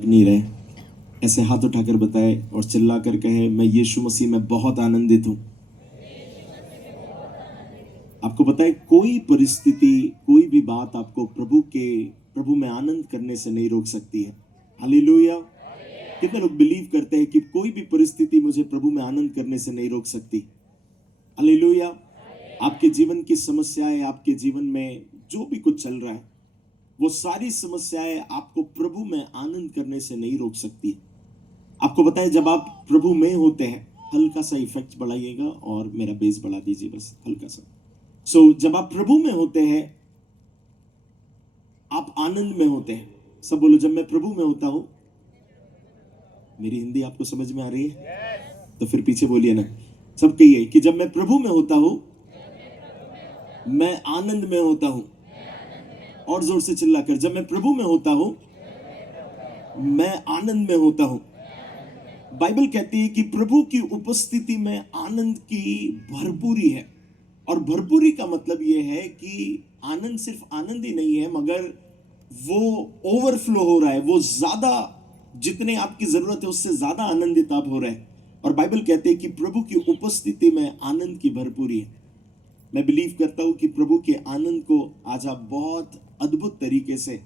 नहीं रहे, ऐसे हाथ उठाकर बताए और चिल्लाकर कहे, मैं यीशु मसीह में बहुत आनंदित हूं। आपको पता है, कोई परिस्थिति, कोई भी बात आपको प्रभु में आनंद करने से नहीं रोक सकती है। हालेलुया। कितने लोग बिलीव करते हैं कि कोई भी परिस्थिति मुझे प्रभु में आनंद करने से नहीं रोक सकती। हालेलुया। आपके जीवन की समस्याएं, आपके जीवन में जो भी कुछ चल रहा है, वो सारी समस्याएं आपको प्रभु में आनंद करने से नहीं रोक सकती। आपको पता है, जब आप प्रभु में होते हैं, हल्का सा इफेक्ट बढ़ाइएगा और मेरा बेस बढ़ा दीजिए, बस हल्का सा। जब आप प्रभु में होते हैं, आप आनंद में होते हैं। सब बोलो, जब मैं प्रभु में होता हूं। मेरी हिंदी आपको समझ में आ रही है? तो फिर पीछे बोलिए ना, सब कहिए कि जब मैं प्रभु में होता हूं, मैं आनंद में होता हूं। और जोर से चिल्लाकर, जब मैं प्रभु में होता हूं, मैं आनंद में होता हूं। बाइबल कहती है कि प्रभु की उपस्थिति में आनंद की भरपूरी है। और भरपूरी का मतलब यह है कि आनंद सिर्फ आनंद ही नहीं है, मगर वो ओवरफ्लो हो रहा है, वो ज्यादा, जितने आपकी जरूरत है उससे ज्यादा आनंदित आप हो रहे हैं। और बाइबल कहते हैं कि प्रभु की उपस्थिति में आनंद की भरपूरी है। मैं बिलीव करता हूं कि प्रभु के आनंद को आज आप बहुत अद्भुत तरीके से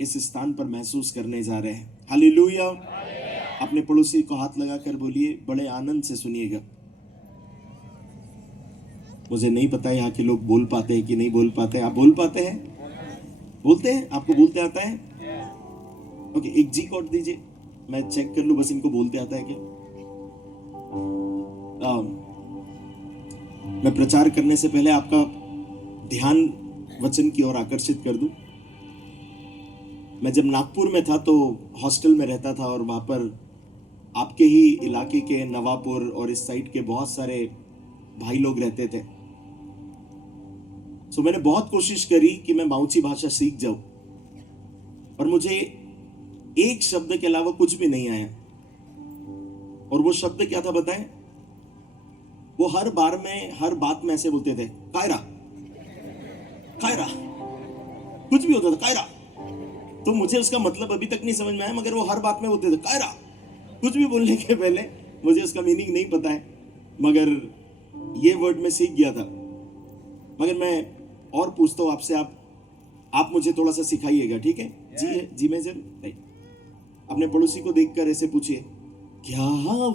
इस स्थान पर महसूस करने जा रहे हैं। हालेलुया। अपने पड़ोसी को हाथ लगाकर बोलिए, बड़े आनंद से सुनिएगा। मुझे नहीं पता यहाँ के लोग बोल पाते हैं कि नहीं बोल पाते। आप बोल पाते हैं? बोलते हैं? आपको बोलते आता है? ओके, एक जी कोड दीजिए, मैं चेक कर लूं बस इनको बोलते आता है क्या। मैं प्रचार करने से पहले आपका ध्यान वचन की ओर आकर्षित कर दूं। मैं जब नागपुर में था तो हॉस्टल में रहता था, और वहां पर आपके ही इलाके के नवापुर और इस साइड के बहुत सारे भाई लोग रहते थे। मैंने बहुत कोशिश करी कि मैं माउची भाषा सीख जाऊं, और मुझे एक शब्द के अलावा कुछ भी नहीं आया। और वो शब्द क्या था बताएं? वो हर बात में ऐसे बोलते थे, कायरा कायरा, कुछ भी होता था कायरा। तो मुझे उसका मतलब अभी तक नहीं समझ में आया, मगर वो हर बात में बोलते थे कायरा। कुछ भी बोलने के पहले मुझे उसका मीनिंग नहीं पता है, मगर ये वर्ड में सीख गया था। मगर मैं और पूछता हूं आपसे, आप मुझे थोड़ा सा सिखाइएगा, ठीक है? जी है, जी मेजर, राइट। अपने पड़ोसी को देखकर ऐसे पूछिए, क्या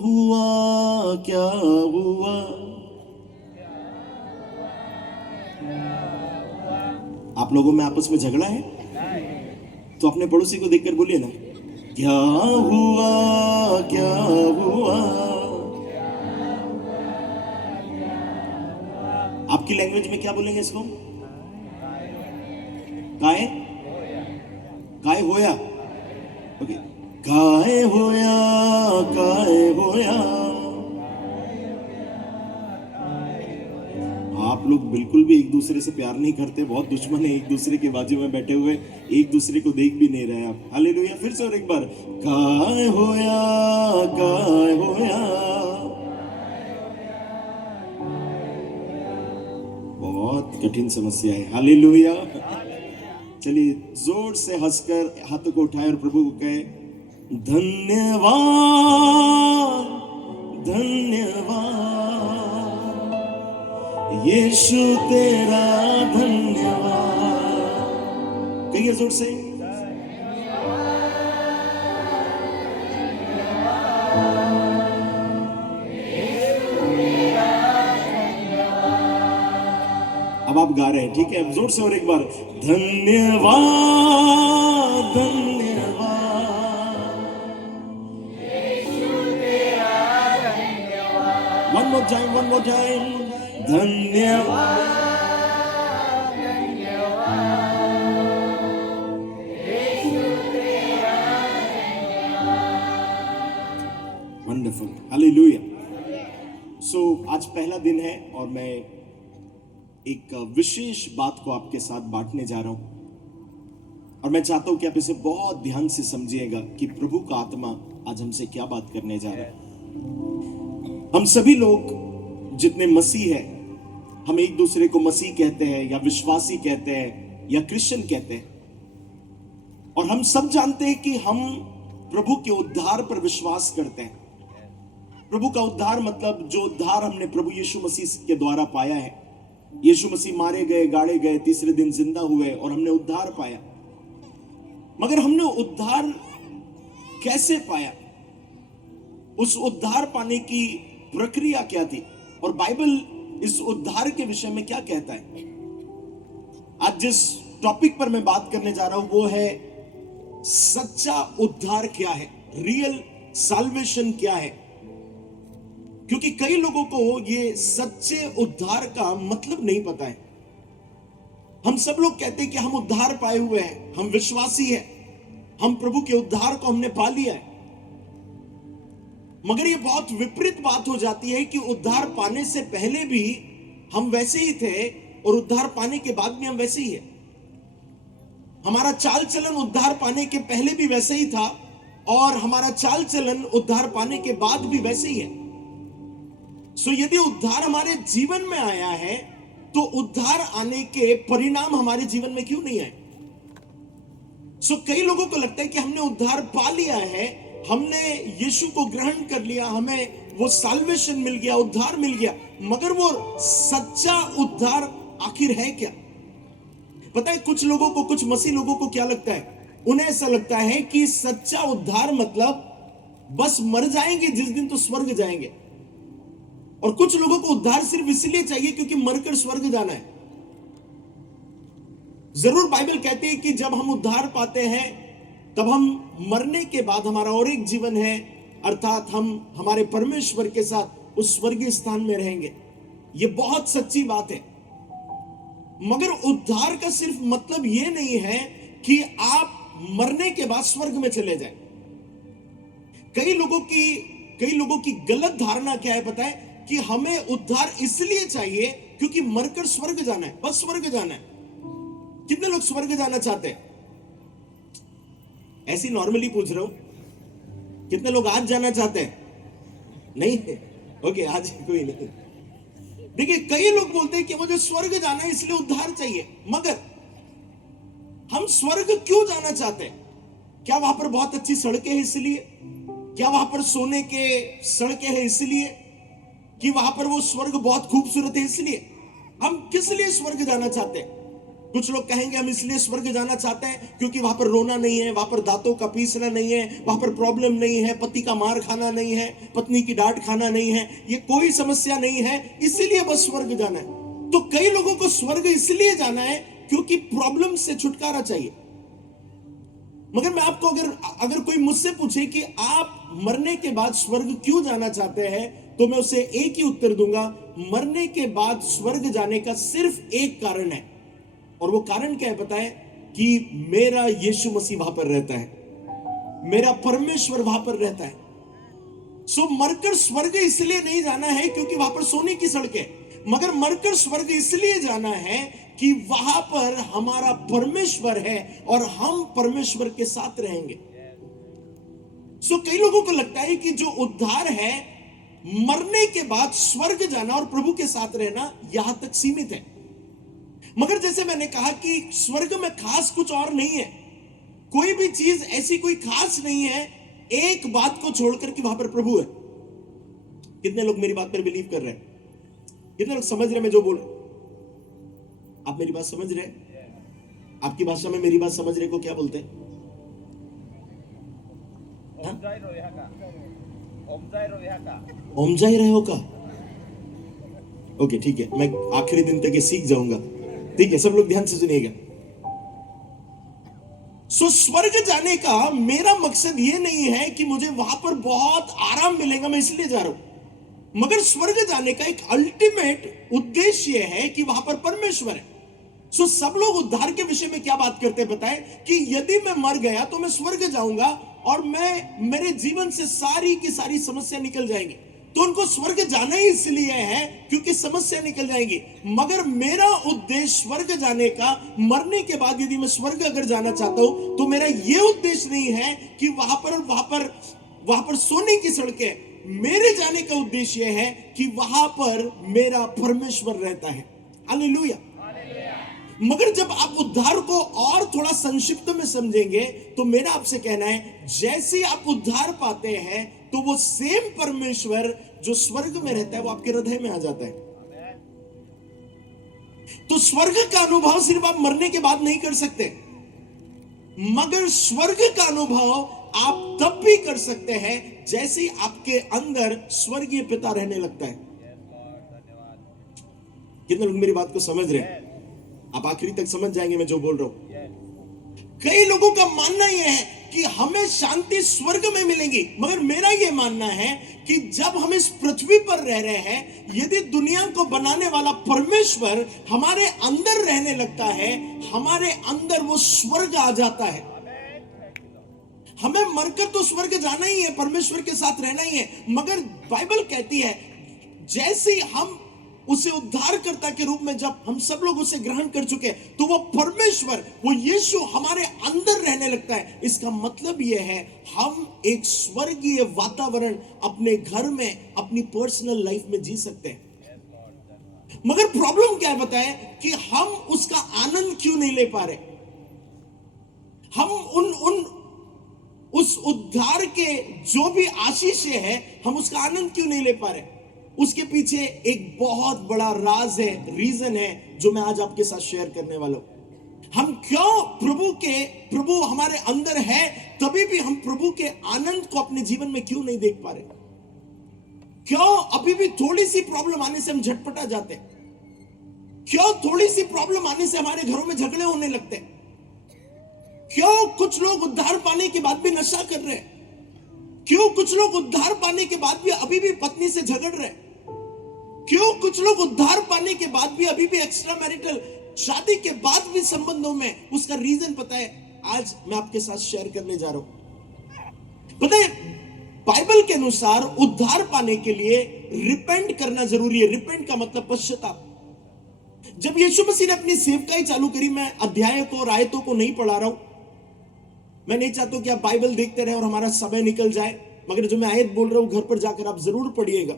हुआ, क्या हुआ? आप लोगों में आपस में झगड़ा है? तो अपने पड़ोसी को देखकर बोलिए ना, क्या हुआ, क्या हुआ? आपकी लैंग्वेज में क्या बोलेंगे इसको? काय काय होया। ओके, काय होया, काय होया। आप लोग बिल्कुल भी एक दूसरे से प्यार नहीं करते, बहुत दुश्मन है एक दूसरे के बाजू में बैठे हुए, एक दूसरे को देख भी नहीं रहे आप। हालेलुया। फिर से और एक बार, काय होया, काय होया। बहुत कठिन समस्या है। हालेलुया। चलिए जोर से हंसकर हाथों को उठाए और प्रभु को कहे, धन्यवाद, धन्यवाद यीशु तेरा धन्यवाद। कहिए जोर से, अब आप गा रहे हैं, ठीक है? अब जोर से और एक बार, धन्यवाद, धन्यवाद one more time, one more time, धन्यवाद, वंडरफुल। हालेलुया। आज पहला दिन है और मैं एक विशेष बात को आपके साथ बांटने जा रहा हूं, और मैं चाहता हूं कि आप इसे बहुत ध्यान से समझिएगा कि प्रभु का आत्मा आज हमसे क्या बात करने जा रहा है। हम सभी लोग जितने मसीह हैं, हम एक दूसरे को मसीह कहते हैं, या विश्वासी कहते हैं, या क्रिश्चियन कहते हैं। और हम सब जानते हैं कि हम प्रभु के उद्धार पर विश्वास करते हैं। प्रभु का उद्धार मतलब जो उद्धार हमने प्रभु यीशु मसीह के द्वारा पाया है। यीशु मसीह मारे गए, गाड़े गए, तीसरे दिन जिंदा हुए और हमने उद्धार पाया। मगर हमने उद्धार कैसे पाया? उस उद्धार पाने की प्रक्रिया क्या थी? और बाइबल इस उद्धार के विषय में क्या कहता है? आज जिस टॉपिक पर मैं बात करने जा रहा हूं वो है सच्चा उद्धार क्या है, रियल साल्वेशन क्या है। क्योंकि कई लोगों को ये सच्चे उद्धार का मतलब नहीं पता है। हम सब लोग कहते हैं कि हम उद्धार पाए हुए हैं, हम विश्वासी हैं, हम प्रभु के उद्धार को हमने पा लिया है। मगर ये बहुत विपरीत बात हो जाती है कि उद्धार पाने से पहले भी हम वैसे ही थे और उद्धार पाने के बाद भी हम वैसे ही हैं। हमारा चाल चलन उद्धार पाने के पहले भी वैसे ही था और हमारा चाल चलन उद्धार पाने के बाद भी वैसे ही है। सो यदि उद्धार हमारे जीवन में आया है तो उद्धार आने के परिणाम हमारे जीवन में क्यों नहीं आए? सो कई लोगों को लगता है कि हमने उद्धार पा लिया है, हमने यीशु को ग्रहण कर लिया, हमें वो साल्वेशन मिल गया, उद्धार मिल गया। मगर वो सच्चा उद्धार आखिर है क्या? पता है कुछ लोगों को, कुछ मसीह लोगों को क्या लगता है? उन्हें ऐसा लगता है कि सच्चा उद्धार मतलब बस मर जाएंगे जिस दिन तो स्वर्ग जाएंगे। और कुछ लोगों को उद्धार सिर्फ इसलिए चाहिए क्योंकि मरकर स्वर्ग जाना है। जरूर बाइबल कहती है कि जब हम उद्धार पाते हैं तब हम मरने के बाद हमारा और एक जीवन है, अर्थात हम हमारे परमेश्वर के साथ उस स्वर्गीय स्थान में रहेंगे। यह बहुत सच्ची बात है। मगर उद्धार का सिर्फ मतलब यह नहीं है कि आप मरने के बाद स्वर्ग में चले जाएं। कई लोगों की गलत धारणा क्या है पता है? कि हमें उद्धार इसलिए चाहिए क्योंकि मरकर स्वर्ग जाना है, बस स्वर्ग जाना है। कितने लोग स्वर्ग जाना चाहते हैं? ऐसी नॉर्मली पूछ रहा हूं। कितने लोग आज जाना चाहते हैं? नहीं है? ओके, आज कोई नहीं। देखिए, कई लोग बोलते हैं कि मुझे स्वर्ग जाना है इसलिए उद्धार चाहिए। मगर हम स्वर्ग क्यों जाना चाहते हैं? क्या वहां पर बहुत अच्छी सड़कें हैं इसलिए? क्या वहां पर सोने के सड़कें हैं इसलिए? कि वहां पर वो स्वर्ग बहुत खूबसूरत है इसलिए? हम किस लिए स्वर्ग जाना चाहते हैं? कुछ लोग कहेंगे हम इसलिए स्वर्ग जाना चाहते हैं क्योंकि वहां पर रोना नहीं है, वहां पर दांतों का पीसना नहीं है, वहां पर प्रॉब्लम नहीं है, पति का मार खाना नहीं है, पत्नी की डांट खाना नहीं है, ये कोई समस्या नहीं है, इसीलिए बस स्वर्ग जाना है। तो कई लोगों को स्वर्ग इसलिए जाना है क्योंकि प्रॉब्लम से छुटकारा चाहिए। मगर मैं आपको अगर कोई मुझसे पूछे कि आप मरने के बाद स्वर्ग क्यों जाना चाहते हैं, तो मैं उसे एक ही उत्तर दूंगा, मरने के बाद स्वर्ग जाने का सिर्फ एक कारण है। और वो कारण क्या है पता है? कि मेरा यीशु मसीह वहां पर रहता है, मेरा परमेश्वर वहां पर रहता है। सो मरकर स्वर्ग इसलिए नहीं जाना है क्योंकि वहां पर सोने की सड़कें, मगर मरकर स्वर्ग इसलिए जाना है कि वहां पर हमारा परमेश्वर है और हम परमेश्वर के साथ रहेंगे। सो कई लोगों को लगता है कि जो उद्धार है मरने के बाद स्वर्ग जाना और प्रभु के साथ रहना यहां तक सीमित है। मगर जैसे मैंने कहा कि स्वर्ग में खास कुछ और नहीं है, कोई भी चीज ऐसी कोई खास नहीं है, एक बात को छोड़कर कि वहां पर प्रभु है। कितने लोग मेरी बात पर बिलीव कर रहे हैं? कितने लोग समझ रहे मैं जो बोल रहा हूं? आप मेरी बात समझ रहे हैं? आपकी भाषा में मेरी बात समझ रहे को क्या बोलते हैं? ओमजाई रहे हो का? ओके, ठीक है, मैं आखिरी दिन तक ये सीख जाऊंगा। ठीक है, सब लोग ध्यान से सुनिएगा। सो स्वर्ग जाने का मेरा मकसद ये नहीं है कि मुझे वहां पर बहुत आराम मिलेगा मैं इसलिए जा रहा हूं, मगर स्वर्ग जाने का एक अल्टीमेट उद्देश्य है कि वहां पर परमेश्वर है। सो सब लोग उद्धार के विषय में क्या बात करते हैं बताएं? कि यदि मैं मर गया तो मैं स्वर्ग जाऊंगा और मेरे जीवन से सारी की सारी समस्या निकल जाएंगी। तो उनको स्वर्ग जाना ही इसलिए है क्योंकि समस्या निकल जाएंगी। मगर मेरा उद्देश्य स्वर्ग जाने का, मरने के बाद यदि मैं स्वर्ग अगर जाना चाहता हूं तो मेरा यह उद्देश्य नहीं है कि वहां पर सोने की सड़कें। मेरे जाने का उद्देश्य है कि वहां पर मेरा परमेश्वर रहता है। हालेलुया। मगर जब आप उद्धार को और थोड़ा संक्षिप्त में समझेंगे तो मेरा आपसे कहना है, जैसे आप उद्धार पाते हैं तो वो सेम परमेश्वर जो स्वर्ग में रहता है वो आपके हृदय में आ जाता है। तो स्वर्ग का अनुभव सिर्फ आप मरने के बाद नहीं कर सकते, मगर स्वर्ग का अनुभव आप तब भी कर सकते हैं जैसे आपके अंदर स्वर्गीय पिता रहने लगता है। कितने लोग मेरी बात को समझ रहे हैं? आप आखिरी तक समझ जाएंगे मैं जो बोल रहा हूं। कई लोगों का मानना यह है कि हमें शांति स्वर्ग में मिलेगी, मगर मेरा यह मानना है कि जब हम इस पृथ्वी पर रह रहे हैं, यदि दुनिया को बनाने वाला परमेश्वर हमारे अंदर रहने लगता है, हमारे अंदर वो स्वर्ग आ जाता है। हमें मरकर तो स्वर्ग जाना ही है, परमेश्वर के साथ रहना ही है, मगर बाइबल कहती है जैसे हम उसे उद्धारकर्ता के रूप में जब हम सब लोग उसे ग्रहण कर चुके तो वो परमेश्वर, वो यीशु हमारे अंदर रहने लगता है। इसका मतलब यह है हम एक स्वर्गीय वातावरण अपने घर में, अपनी पर्सनल लाइफ में जी सकते हैं। मगर प्रॉब्लम क्या है बताएं कि हम उसका आनंद क्यों नहीं ले पा रहे? हम उस उद्धार के जो भी आशीषें हैं, हम उसका आनंद क्यों नहीं ले पा रहे? उसके पीछे एक बहुत बड़ा राज है, रीजन है, जो मैं आज आपके साथ शेयर करने वाला हूं। हम क्यों प्रभु हमारे अंदर है, तभी भी हम प्रभु के आनंद को अपने जीवन में क्यों नहीं देख पा रहे? क्यों अभी भी थोड़ी सी प्रॉब्लम आने से हम झटपटा जाते हैं? क्यों थोड़ी सी प्रॉब्लम आने से हमारे घरों में झगड़े होने लगते हैं? क्यों कुछ लोग उद्धार पाने के बाद भी नशा कर रहे हैं? क्यों कुछ लोग उद्धार पाने के बाद भी अभी भी पत्नी से झगड़ रहे हैं? क्यों कुछ लोग उद्धार पाने के बाद भी अभी भी एक्स्ट्रा मैरिटल, शादी के बाद भी संबंधों में? उसका रीजन पता है, आज मैं आपके साथ शेयर करने जा रहा हूं। पता है, बाइबल के अनुसार उद्धार पाने के लिए रिपेंट करना जरूरी है। रिपेंट का मतलब पश्चाताप। जब यीशु मसीह ने अपनी सेवकाई चालू करी, मैं अध्याय को और आयतों को नहीं पढ़ा रहा हूं, मैं नहीं चाहता कि आप बाइबल देखते रहे और हमारा समय निकल जाए, मगर जो मैं आयत बोल रहा हूं घर पर जाकर आप जरूर पढ़िएगा।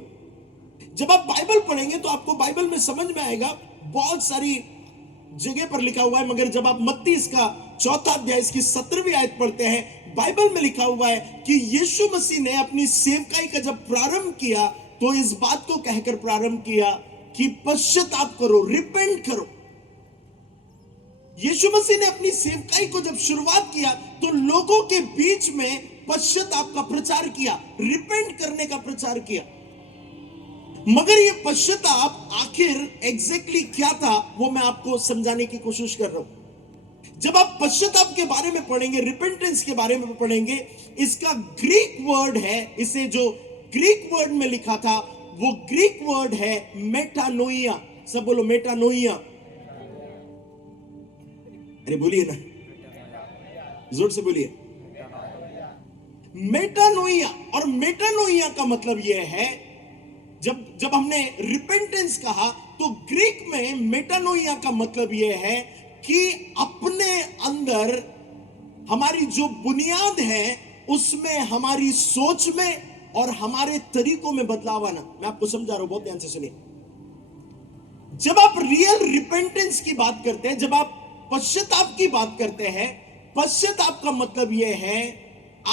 जब आप बाइबल पढ़ेंगे तो आपको बाइबल में समझ में आएगा, बहुत सारी जगह पर लिखा हुआ है, मगर जब आप मत्ती इसका 4 अध्याय इसकी 17वीं आयत पढ़ते हैं, बाइबल में लिखा हुआ है कि यीशु मसीह ने अपनी सेवकाई का जब प्रारंभ किया तो इस बात को कहकर प्रारंभ किया कि पश्चाताप करो, रिपेंट करो। यीशु मसीह ने अपनी सेवकाई को जब शुरुआत किया तो लोगों के बीच में पश्चाताप का प्रचार किया, रिपेंट करने का प्रचार किया। मगर ये पश्चाताप आखिर एग्जैक्टली क्या था, वो मैं आपको समझाने की कोशिश कर रहा हूं। जब आप पश्चाताप के बारे में पढ़ेंगे, रिपेंटेंस के बारे में पढ़ेंगे, इसका ग्रीक वर्ड है, इसे जो ग्रीक वर्ड में लिखा था वो ग्रीक वर्ड है मेटानोइया। सब बोलो मेटानोइया। अरे बोलिए ना, जोर से बोलिए, मेटानोइया। और मेटानोइया का मतलब यह है, जब हमने रिपेंटेंस कहा तो ग्रीक में मेटानोइया का मतलब यह है कि अपने अंदर हमारी जो बुनियाद है उसमें, हमारी सोच में और हमारे तरीकों में बदलाव आना। मैं आपको समझा रहा हूं, बहुत ध्यान से सुनिए। जब आप रियल रिपेंटेंस की बात करते हैं, जब आप पश्चाताप की बात करते हैं, पश्चाताप का मतलब यह है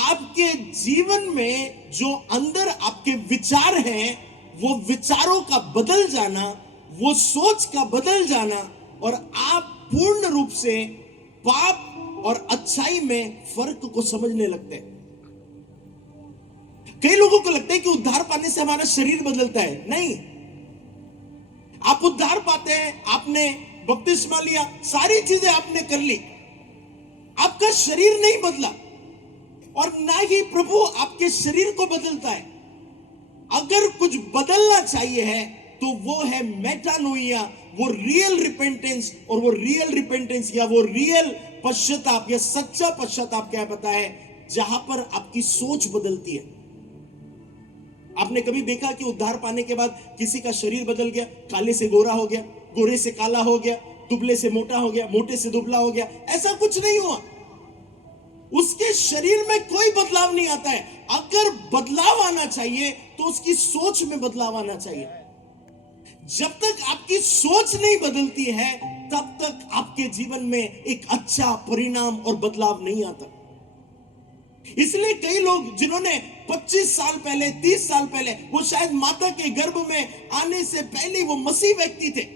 आपके जीवन में जो अंदर आपके विचार हैं वो विचारों का बदल जाना, वो सोच का बदल जाना, और आप पूर्ण रूप से पाप और अच्छाई में फर्क को समझने लगते हैं। कई लोगों को लगता है कि उद्धार पाने से हमारा शरीर बदलता है। नहीं, आप उद्धार पाते हैं, आपने बपतिस्मा लिया, सारी चीजें आपने कर ली, आपका शरीर नहीं बदला, और ना ही प्रभु आपके शरीर को बदलता है। अगर कुछ बदलना चाहिए है तो वो है मेटानोइया, वो रियल रिपेंटेंस। और वो रियल रिपेंटेंस या वो रियल पश्चाताप या सच्चा पश्चाताप क्या पता है, जहां पर आपकी सोच बदलती है। आपने कभी देखा कि उद्धार पाने के बाद किसी का शरीर बदल गया, काले से गोरा हो गया, गोरे से काला हो गया, दुबले से मोटा हो गया, मोटे से दुबला हो गया? ऐसा कुछ नहीं हुआ। उसके शरीर में कोई बदलाव नहीं आता है। अगर बदलाव आना चाहिए तो उसकी सोच में बदलाव आना चाहिए। जब तक आपकी सोच नहीं बदलती है तब तक आपके जीवन में एक अच्छा परिणाम और बदलाव नहीं आता। इसलिए कई लोग जिन्होंने 25 साल पहले, 30 साल पहले, वो शायद माता के गर्भ में आने से पहले वो मसीह व्यक्ति थे,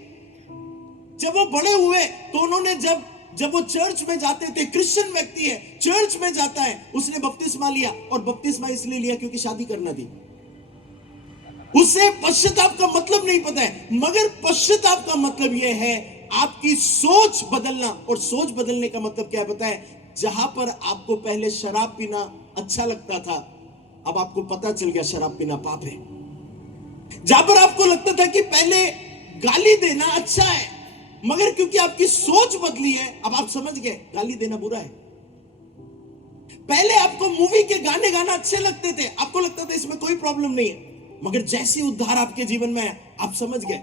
जब वो बड़े हुए तो उन्होंने जब वो चर्च में जाते थे, क्रिश्चियन व्यक्ति है, चर्च में जाता है, उसने बपतिस्मा लिया, और बपतिस्मा इसलिए लिया क्योंकि शादी करना थी। उसे पश्चाताप का मतलब नहीं पता है, मगर पश्चाताप का मतलब यह है आपकी सोच बदलना। और सोच बदलने का मतलब क्या है पता है? जहां पर आपको पहले शराब पीना अच्छा लगता था, अब आपको पता चल गया शराब पीना पाप है। जहां पर आपको लगता था कि पहले गाली देना अच्छा है, मगर क्योंकि आपकी सोच बदली है, अब आप समझ गए गाली देना बुरा है। पहले आपको मूवी के गाने गाना अच्छे लगते थे, आपको लगता था इसमें कोई प्रॉब्लम नहीं है, मगर जैसे उद्धार आपके जीवन में है, आप समझ गए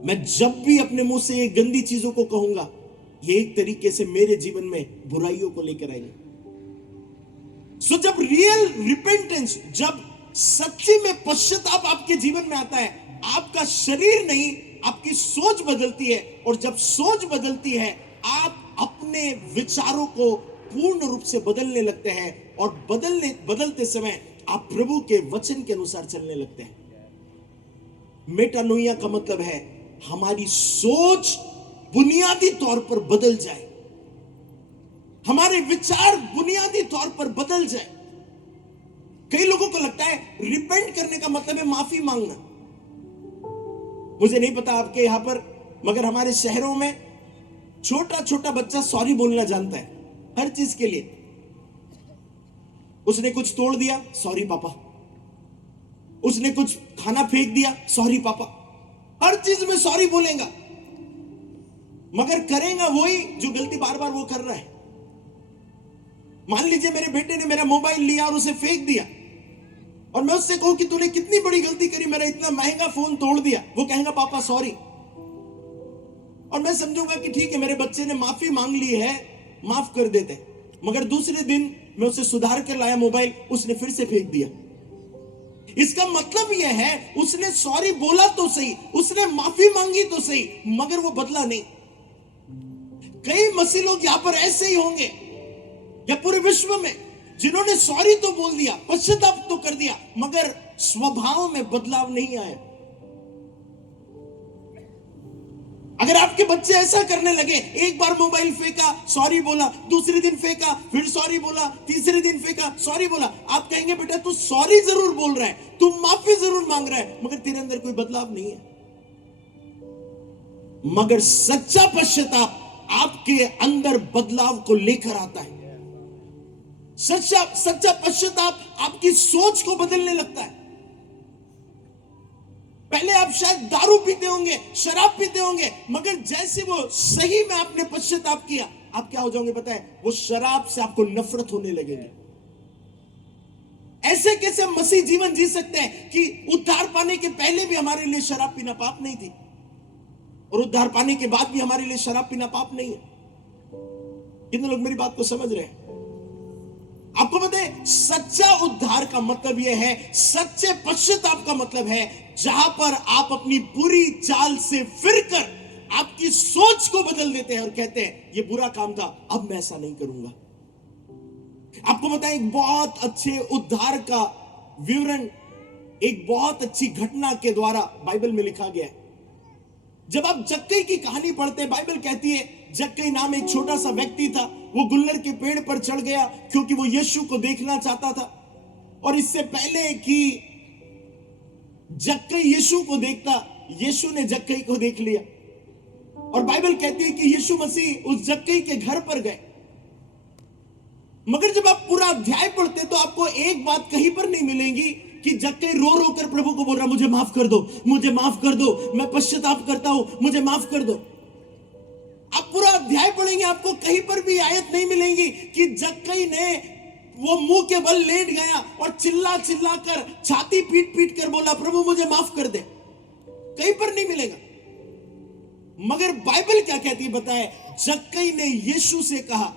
मैं जब भी अपने मुंह से ये गंदी चीजों को कहूंगा, ये एक तरीके से मेरे जीवन में बुराइयों को लेकर आएंगे। सो जब रियल रिपेंटेंस, जब सच्ची में पश्चाताप आपके जीवन में आता है, आपका शरीर नहीं, आपकी सोच बदलती है। और जब सोच बदलती है, आप अपने विचारों को पूर्ण रूप से बदलने लगते हैं, और बदलते समय आप प्रभु के वचन के अनुसार चलने लगते हैं। मेटानोइया का मतलब है हमारी सोच बुनियादी तौर पर बदल जाए, हमारे विचार बुनियादी तौर पर बदल जाए। कई लोगों को लगता है रिपेंट करने का मतलब है माफी मांगना। मुझे नहीं पता आपके यहां पर, मगर हमारे शहरों में छोटा छोटा बच्चा सॉरी बोलना जानता है हर चीज के लिए। उसने कुछ तोड़ दिया, सॉरी पापा। उसने कुछ खाना फेंक दिया, सॉरी पापा। हर चीज में सॉरी बोलेगा, मगर करेगा वही जो गलती बार बार वो कर रहा है। मान लीजिए मेरे बेटे ने मेरा मोबाइल लिया और उसे फेंक दिया, और मैं उससे कहूं कि तूने कितनी बड़ी गलती करी, मेरा इतना महंगा फोन तोड़ दिया। वो कहेगा पापा सॉरी, और मैं समझूंगा कि ठीक है, मेरे बच्चे ने माफी मांग ली है, माफ कर देते। मगर दूसरे दिन मैं उसे सुधार कर लाया मोबाइल, उसने फिर से फेंक दिया। इसका मतलब यह है उसने सॉरी बोला तो सही, उसने माफी मांगी तो सही, मगर वो बदला नहीं। कई मसीह लोग यहां पर ऐसे ही होंगे, या पूरे विश्व में, जिन्होंने सॉरी तो बोल दिया, पश्चाताप तो कर दिया, मगर स्वभाव में बदलाव नहीं आया। अगर आपके बच्चे ऐसा करने लगे, एक बार मोबाइल फेंका, सॉरी बोला, दूसरे दिन फेंका, फिर सॉरी बोला, तीसरे दिन फेंका, सॉरी बोला, आप कहेंगे बेटा तू सॉरी जरूर बोल रहा है, तू माफी जरूर मांग रहा है, मगर तेरे अंदर कोई बदलाव नहीं है। मगर सच्चा पश्चाताप आपके अंदर बदलाव को लेकर आता है। सच्चा पश्चाताप आपकी सोच को बदलने लगता है। पहले आप शायद दारू पीते होंगे, शराब पीते होंगे, मगर जैसे वो सही में आपने पश्चाताप किया, आप क्या हो जाओगे पता है? वो शराब से आपको नफरत होने लगेगी। ऐसे कैसे मसीह जीवन जी सकते हैं कि उद्धार पाने के पहले भी हमारे लिए शराब पीना पाप नहीं थी, और उद्धार पाने के बाद भी हमारे लिए शराब पीना पाप नहीं है। कितने लोग मेरी बात को समझ रहे हैं? आपको पता है, सच्चा उद्धार का मतलब यह है, सच्चे पश्चाताप का मतलब है, जहां पर आप अपनी बुरी चाल से फिरकर आपकी सोच को बदल देते हैं और कहते हैं यह बुरा काम था, अब मैं ऐसा नहीं करूंगा। आपको पता है, एक बहुत अच्छे उद्धार का विवरण एक बहुत अच्छी घटना के द्वारा बाइबल में लिखा गया है। जब आप जक्कई की कहानी पढ़ते हैं, बाइबल कहती है जक्कई नाम एक छोटा सा व्यक्ति था। वो गुल्लर के पेड़ पर चढ़ गया क्योंकि वो यीशु को देखना चाहता था, और इससे पहले कि जक्कई यीशु को देखता, यीशु ने जक्कई को देख लिया। और बाइबल कहती है कि यीशु मसीह उस जक्कई के घर पर गए। मगर जब आप पूरा अध्याय पढ़ते तो आपको एक बात कहीं पर नहीं मिलेगी कि जक्कई रो रो कर प्रभु को बोल रहा, मुझे माफ कर दो, मुझे माफ कर दो, मैं पश्चाताप करता हूं, मुझे माफ कर दो। आप पूरा अध्याय पढ़ेंगे, आपको कहीं पर भी आयत नहीं मिलेंगी कि जक्कई ने वो मुंह के बल लेट गया और चिल्ला चिल्ला कर, छाती पीट पीट कर बोला, प्रभु मुझे माफ कर दे। कहीं पर नहीं मिलेगा। मगर बाइबल क्या कहती है बताए? जक्कई ने यीशु से कहा,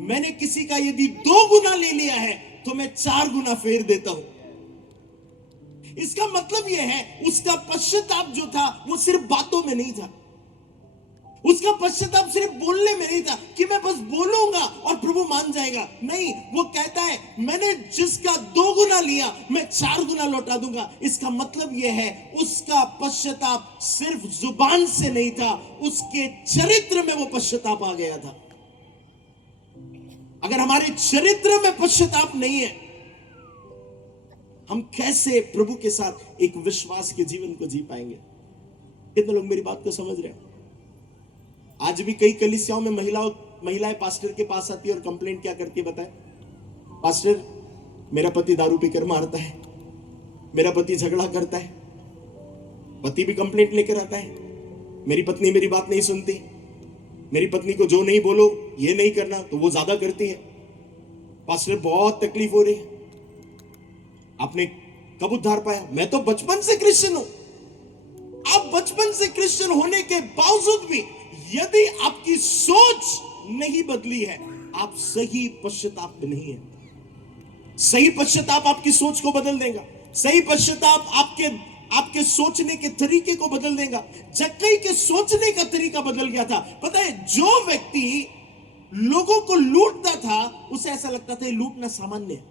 मैंने किसी का यदि 2 गुना ले लिया है तो मैं 4 गुना फेर देता हूं। इसका मतलब यह है, उसका पश्चाताप जो था वो सिर्फ बातों में नहीं था। उसका पश्चाताप सिर्फ बोलने में नहीं था कि मैं बस बोलूंगा और प्रभु मान जाएगा। नहीं, वो कहता है मैंने जिसका 2 गुना लिया मैं 4 गुना लौटा दूंगा। इसका मतलब यह है उसका पश्चाताप सिर्फ जुबान से नहीं था, उसके चरित्र में वो पश्चाताप आ गया था। अगर हमारे चरित्र में पश्चाताप नहीं है, हम कैसे प्रभु के साथ एक विश्वास के जीवन को जी पाएंगे? कितने लोग मेरी बात को समझ रहे हैं? आज भी कई कलीसियाओं में महिलाएं पास्टर के पास आती है और कंप्लेंट क्या करती है बताएं? पास्टर, मेरा पति दारू पीकर मारता है, मेरा पति झगड़ा करता है। पति भी कंप्लेंट लेकर आता है, मेरी पत्नी मेरी बात नहीं सुनती, मेरी पत्नी को जो नहीं बोलो ये नहीं करना तो वो ज्यादा करती है। पास्टर, बहुत तकलीफ हो रही है। आपने कब उद्धार पाया? मैं तो बचपन से क्रिश्चियन हूं। आप बचपन से क्रिश्चियन होने के बावजूद भी यदि आपकी सोच नहीं बदली है, आप सही पश्चाताप में नहीं है। सही पश्चाताप आपकी सोच को बदल देगा। सही पश्चाताप आपके सोचने के तरीके को बदल देगा। जक्कई के सोचने का तरीका बदल गया था। पता है, जो व्यक्ति लोगों को लूटता था उसे ऐसा लगता था लूटना सामान्य है।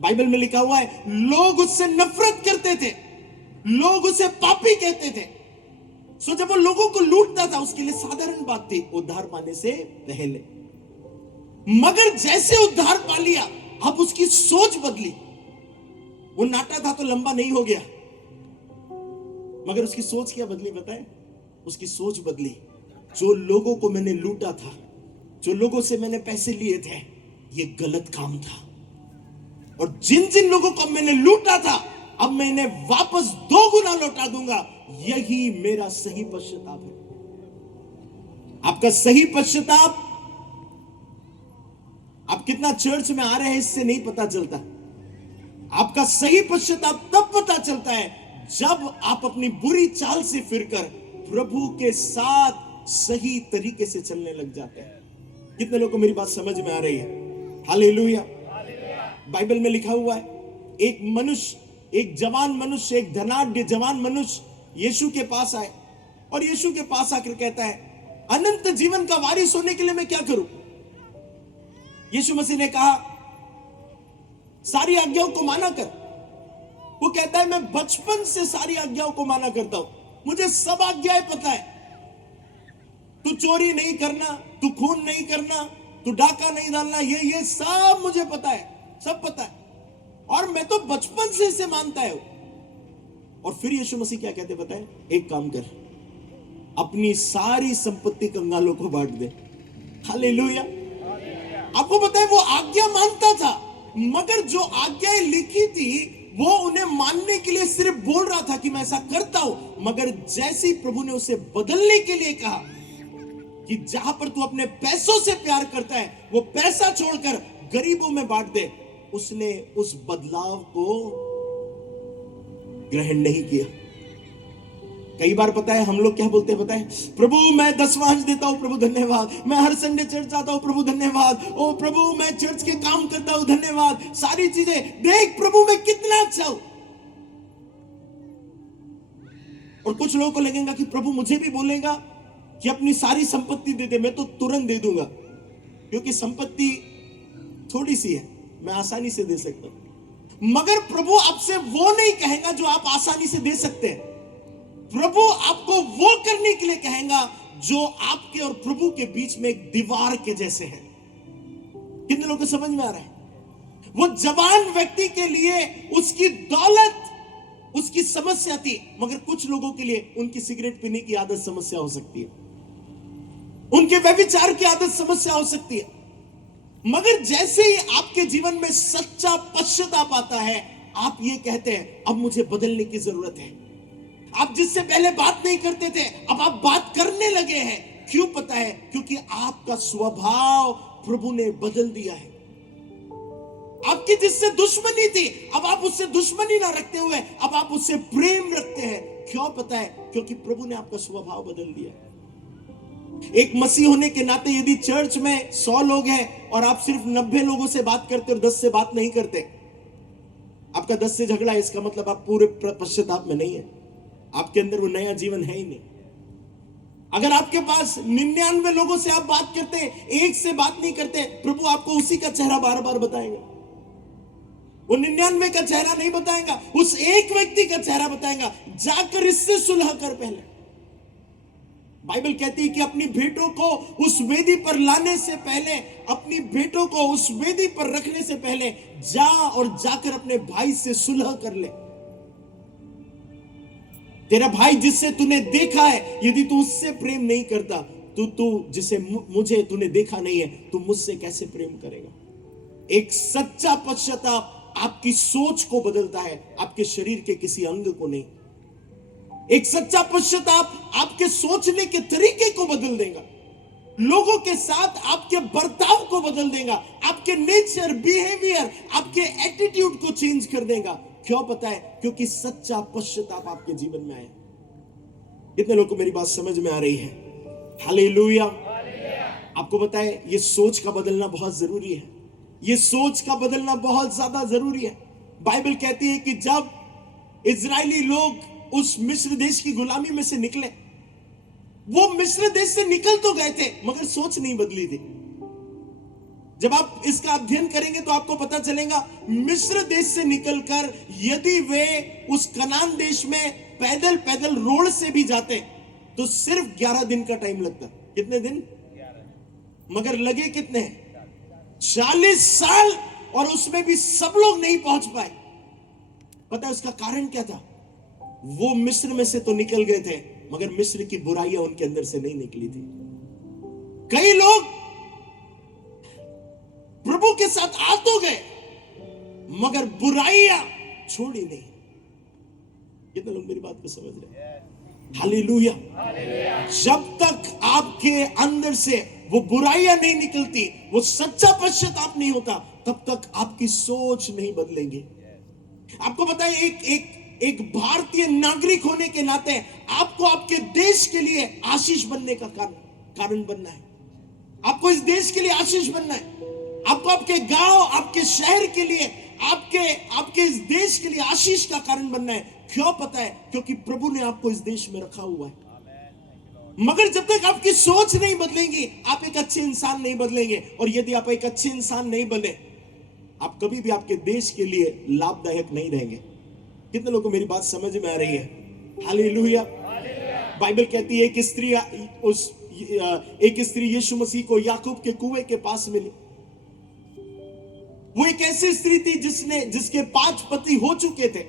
बाइबल में लिखा हुआ है लोग उससे नफरत करते थे, लोग उसे पापी कहते थे। सो जब वो लोगों को लूटता था उसके लिए साधारण बात थी उद्धार पाने से पहले। मगर जैसे उद्धार पा लिया, अब उसकी सोच बदली। वो नाटा था तो लंबा नहीं हो गया, मगर उसकी सोच क्या बदली बताएं? उसकी सोच बदली। जो लोगों को मैंने लूटा था, जो लोगों से मैंने पैसे लिए थे, ये गलत काम था। और जिन जिन लोगों को मैंने लूटा था, अब मैं इन्हें वापस 2 गुना लौटा दूंगा। यही मेरा सही पश्चाताप है। आपका सही पश्चाताप, आप कितना चर्च में आ रहे हैं इससे नहीं पता चलता। आपका सही पश्चाताप तब पता चलता है जब आप अपनी बुरी चाल से फिरकर प्रभु के साथ सही तरीके से चलने लग जाते हैं। कितने लोगों को मेरी बात समझ में आ रही है? हालेलुया। बाइबल में लिखा हुआ है एक मनुष्य, एक जवान मनुष्य, एक धनाढ्य जवान मनुष्य यीशु के पास आए और यीशु के पास आकर कहता है, अनंत जीवन का वारिस होने के लिए मैं क्या करूं? यीशु मसीह ने कहा, सारी आज्ञाओं को माना कर। वो कहता है, मैं बचपन से सारी आज्ञाओं को माना करता हूं, मुझे सब आज्ञाएं पता है। तू चोरी नहीं करना, तू खून नहीं करना, तू डाका नहीं डालना, ये सब मुझे पता है, सब पता है, और मैं तो बचपन से इसे मानता है। और फिर यीशु मसीह क्या कहते बताएं? एक काम कर, अपनी सारी संपत्ति कंगालों को बांट दे। हालेलुया। आपको पता है वो आज्ञा मानता था, मगर जो आज्ञाएं लिखी थी वो उन्हें मानने के लिए सिर्फ बोल रहा था कि मैं ऐसा करता हूं। मगर जैसे ही प्रभु ने उसे बदलने के लिए कहा कि जहां पर तू अपने पैसों से प्यार करता है वो पैसा छोड़कर गरीबों में बांट दे, उसने उस बदलाव को ग्रहण नहीं किया। कई बार पता है हम लोग क्या बोलते हैं पता है? प्रभु मैं 10वां देता हूं, प्रभु धन्यवाद। मैं हर संडे चर्च जाता हूं, प्रभु धन्यवाद। ओ प्रभु मैं चर्च के काम करता हूं, धन्यवाद। सारी चीजें देख प्रभु मैं कितना अच्छा हूं। और कुछ लोगों को लगेगा कि प्रभु मुझे भी बोलेगा कि अपनी सारी संपत्ति दे दे, मैं तो तुरंत दे दूंगा, क्योंकि संपत्ति थोड़ी सी है, मैं आसानी से दे सकता हूं। मगर प्रभु आपसे वो नहीं कहेगा जो आप आसानी से दे सकते हैं। प्रभु आपको वो करने के लिए कहेगा जो आपके और प्रभु के बीच में एक दीवार के जैसे है। कितने लोगों को समझ में आ रहा है? वो जवान व्यक्ति के लिए उसकी दौलत उसकी समस्या थी, मगर कुछ लोगों के लिए उनकी सिगरेट पीने की आदत समस्या हो सकती है, उनके व्यभिचार की आदत समस्या हो सकती है। मगर जैसे ही आपके जीवन में सच्चा पश्चाताप आता है, आप ये कहते हैं अब मुझे बदलने की जरूरत है। आप जिससे पहले बात नहीं करते थे अब आप बात करने लगे हैं। क्यों पता है? क्योंकि आपका स्वभाव प्रभु ने बदल दिया है। आपकी जिससे दुश्मनी थी अब आप उससे दुश्मनी ना रखते हुए अब आप उससे प्रेम रखते हैं। क्यों पता है? क्योंकि प्रभु ने आपका स्वभाव बदल दिया है। एक मसीह होने के नाते यदि चर्च में 100 लोग हैं और आप सिर्फ 90 लोगों से बात करते और 10 से बात नहीं करते, आपका 10 से झगड़ा है, इसका मतलब आप पूरे पश्चाताप में नहीं है। आपके अंदर वो नया जीवन है ही नहीं। अगर आपके पास 99 लोगों से आप बात करते हैं, एक से बात नहीं करते, प्रभु आपको उसी का चेहरा बार बार बताएगा। वो 99 का चेहरा नहीं बताएगा, उस एक व्यक्ति का चेहरा बताएगा। जाकर इससे सुलह कर पहले। बाइबल कहती है कि अपनी भेंटों को उस वेदी पर लाने से पहले, अपनी भेंटों को उस वेदी पर रखने से पहले जा और जाकर अपने भाई से सुलह कर ले। तेरा भाई जिससे तूने देखा है, यदि तू उससे प्रेम नहीं करता, तू जिसे मुझे तूने देखा नहीं है, तू मुझसे कैसे प्रेम करेगा? एक सच्चा पश्चाताप आपकी सोच को बदलता है, आपके शरीर के किसी अंग को नहीं। एक सच्चा पश्चाताप आपके सोचने के तरीके को बदल देगा, लोगों के साथ आपके बर्ताव को बदल देगा, आपके नेचर, बिहेवियर, आपके एटीट्यूड को चेंज कर देगा। क्यों पता है? क्योंकि सच्चा पश्चाताप आपके जीवन में आया। कितने लोगों को मेरी बात समझ में आ रही है? हालेलुया। आपको पता है ये सोच का बदलना बहुत जरूरी है। ये सोच का बदलना बहुत ज्यादा जरूरी है। बाइबल कहती है कि जब इजरायली लोग उस मिस्र देश की गुलामी में से निकले, वो मिस्र देश से निकल तो गए थे मगर सोच नहीं बदली थी। जब आप इसका अध्ययन करेंगे तो आपको पता चलेगा, मिस्र देश से निकलकर यदि वे उस कनान देश में पैदल पैदल रोड से भी जाते तो सिर्फ 11 दिन का टाइम लगता। कितने दिन? मगर लगे कितने? 40 साल, और उसमें भी सब लोग नहीं पहुंच पाए। पता है उसका कारण क्या था? वो मिस्र में से तो निकल गए थे मगर मिस्र की बुराइयां उनके अंदर से नहीं निकली थी। कई लोग प्रभु के साथ आ तो गए मगर बुराइयां छोड़ी नहीं। कितने लोग मेरी बात को समझ रहे हैं? हालेलुया। जब तक आपके अंदर से वो बुराइयां नहीं निकलती, वो सच्चा पश्चाताप नहीं होता, तब तक आपकी सोच नहीं बदलेंगे। आपको पता है एक भारतीय नागरिक होने के नाते आपको आपके देश के लिए आशीष बनने का कारण बनना है। आपको इस देश के लिए आशीष बनना है। आपको आपके गांव, आपके शहर के लिए, आपके इस देश के लिए आशीष का कारण बनना है। क्यों पता है? क्योंकि प्रभु ने आपको इस देश में रखा हुआ है। मगर जब तक आपकी सोच नहीं बदलेंगी, आप एक अच्छे इंसान नहीं बदलेंगे। और यदि आप एक अच्छे इंसान नहीं बने, आप कभी भी आपके देश के लिए लाभदायक नहीं रहेंगे। कितने लोगों को मेरी बात समझ में आ रही है? हालेलुया। बाइबल कहती है एक स्त्री यीशु मसीह को याकूब के कुएं के पास मिली। वो एक ऐसी स्त्री थी जिसके 5 पति हो चुके थे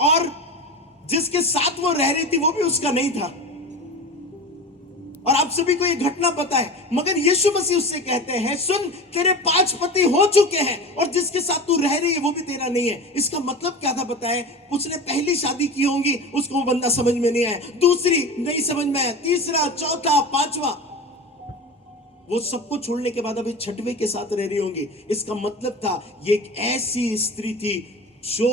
और जिसके साथ वो रह रही थी वो भी उसका नहीं था। और आप सभी को ये घटना पता है। मगर यीशु मसीह उससे कहते हैं, सुन, तेरे 5 पति हो चुके हैं और जिसके साथ तू रह रही है वो भी तेरा नहीं है। इसका मतलब क्या था पता है? उसने पहली शादी की होंगी, उसको वो बंदा समझ में नहीं आया, दूसरी नहीं समझ में आया, तीसरा, चौथा, 5वां, वो सबको छोड़ने के बाद अभी 6वें के साथ रह रही होंगी। इसका मतलब था ये एक ऐसी स्त्री थी जो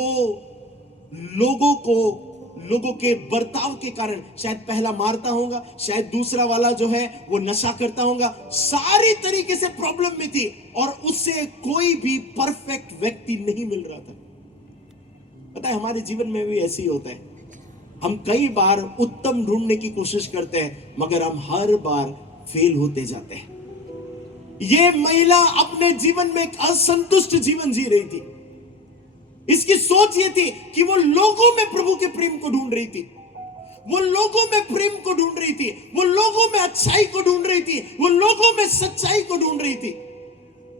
लोगों के बर्ताव के कारण शायद पहला मारता होगा, शायद दूसरा वाला जो है वो नशा करता होगा, सारी तरीके से प्रॉब्लम में थी और उससे कोई भी परफेक्ट व्यक्ति नहीं मिल रहा था। पता है हमारे जीवन में भी ऐसे ही होता है। हम कई बार उत्तम ढूंढने की कोशिश करते हैं मगर हम हर बार फेल होते जाते हैं। ये महिला अपने जीवन में एक असंतुष्ट जीवन जी रही थी। इसकी सोच ये थी कि वो लोगों में प्रभु के प्रेम को ढूंढ रही थी, वो लोगों में प्रेम को ढूंढ रही थी, वो लोगों में अच्छाई को ढूंढ रही थी, वो लोगों में सच्चाई को ढूंढ रही थी।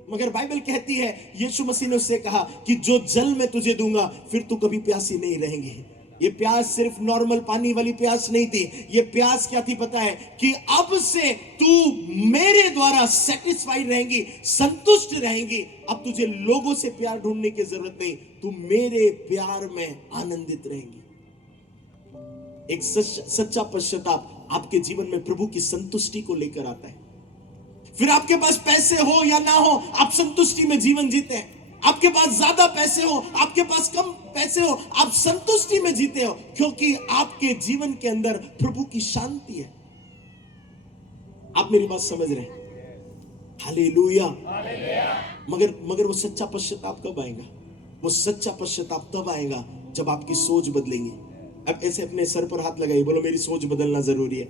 मगर बाइबल कहती है, यीशु मसीह ने उससे कहा कि जो जल मैं तुझे दूंगा फिर तू कभी प्यासी नहीं रहेंगी। ये प्यास सिर्फ नॉर्मल पानी वाली प्यास नहीं थी। ये प्यास क्या थी पता है? कि अब से तू मेरे द्वारा सेटिस्फाइड रहेंगी, संतुष्ट रहेंगी। अब तुझे लोगों से प्यार ढूंढने की जरूरत नहीं, तू मेरे प्यार में आनंदित रहेंगी। एक सच्चा पश्चाताप आपके जीवन में प्रभु की संतुष्टि को लेकर आता है। फिर आपके पास पैसे हो या ना हो, आप संतुष्टि में जीवन जीते हैं। आपके पास ज्यादा पैसे हो, आपके पास कम पैसे हो, आप संतुष्टि में जीते हो, क्योंकि आपके जीवन के अंदर प्रभु की शांति है। आप मेरी बात समझ रहे हैं? हालेलुया। मगर वो सच्चा पश्चाताप कब आएगा? वो सच्चा पश्चाताप तब आएगा जब आपकी सोच बदलेंगी। अब ऐसे अपने सर पर हाथ लगाइए, बोलो मेरी सोच बदलना जरूरी है।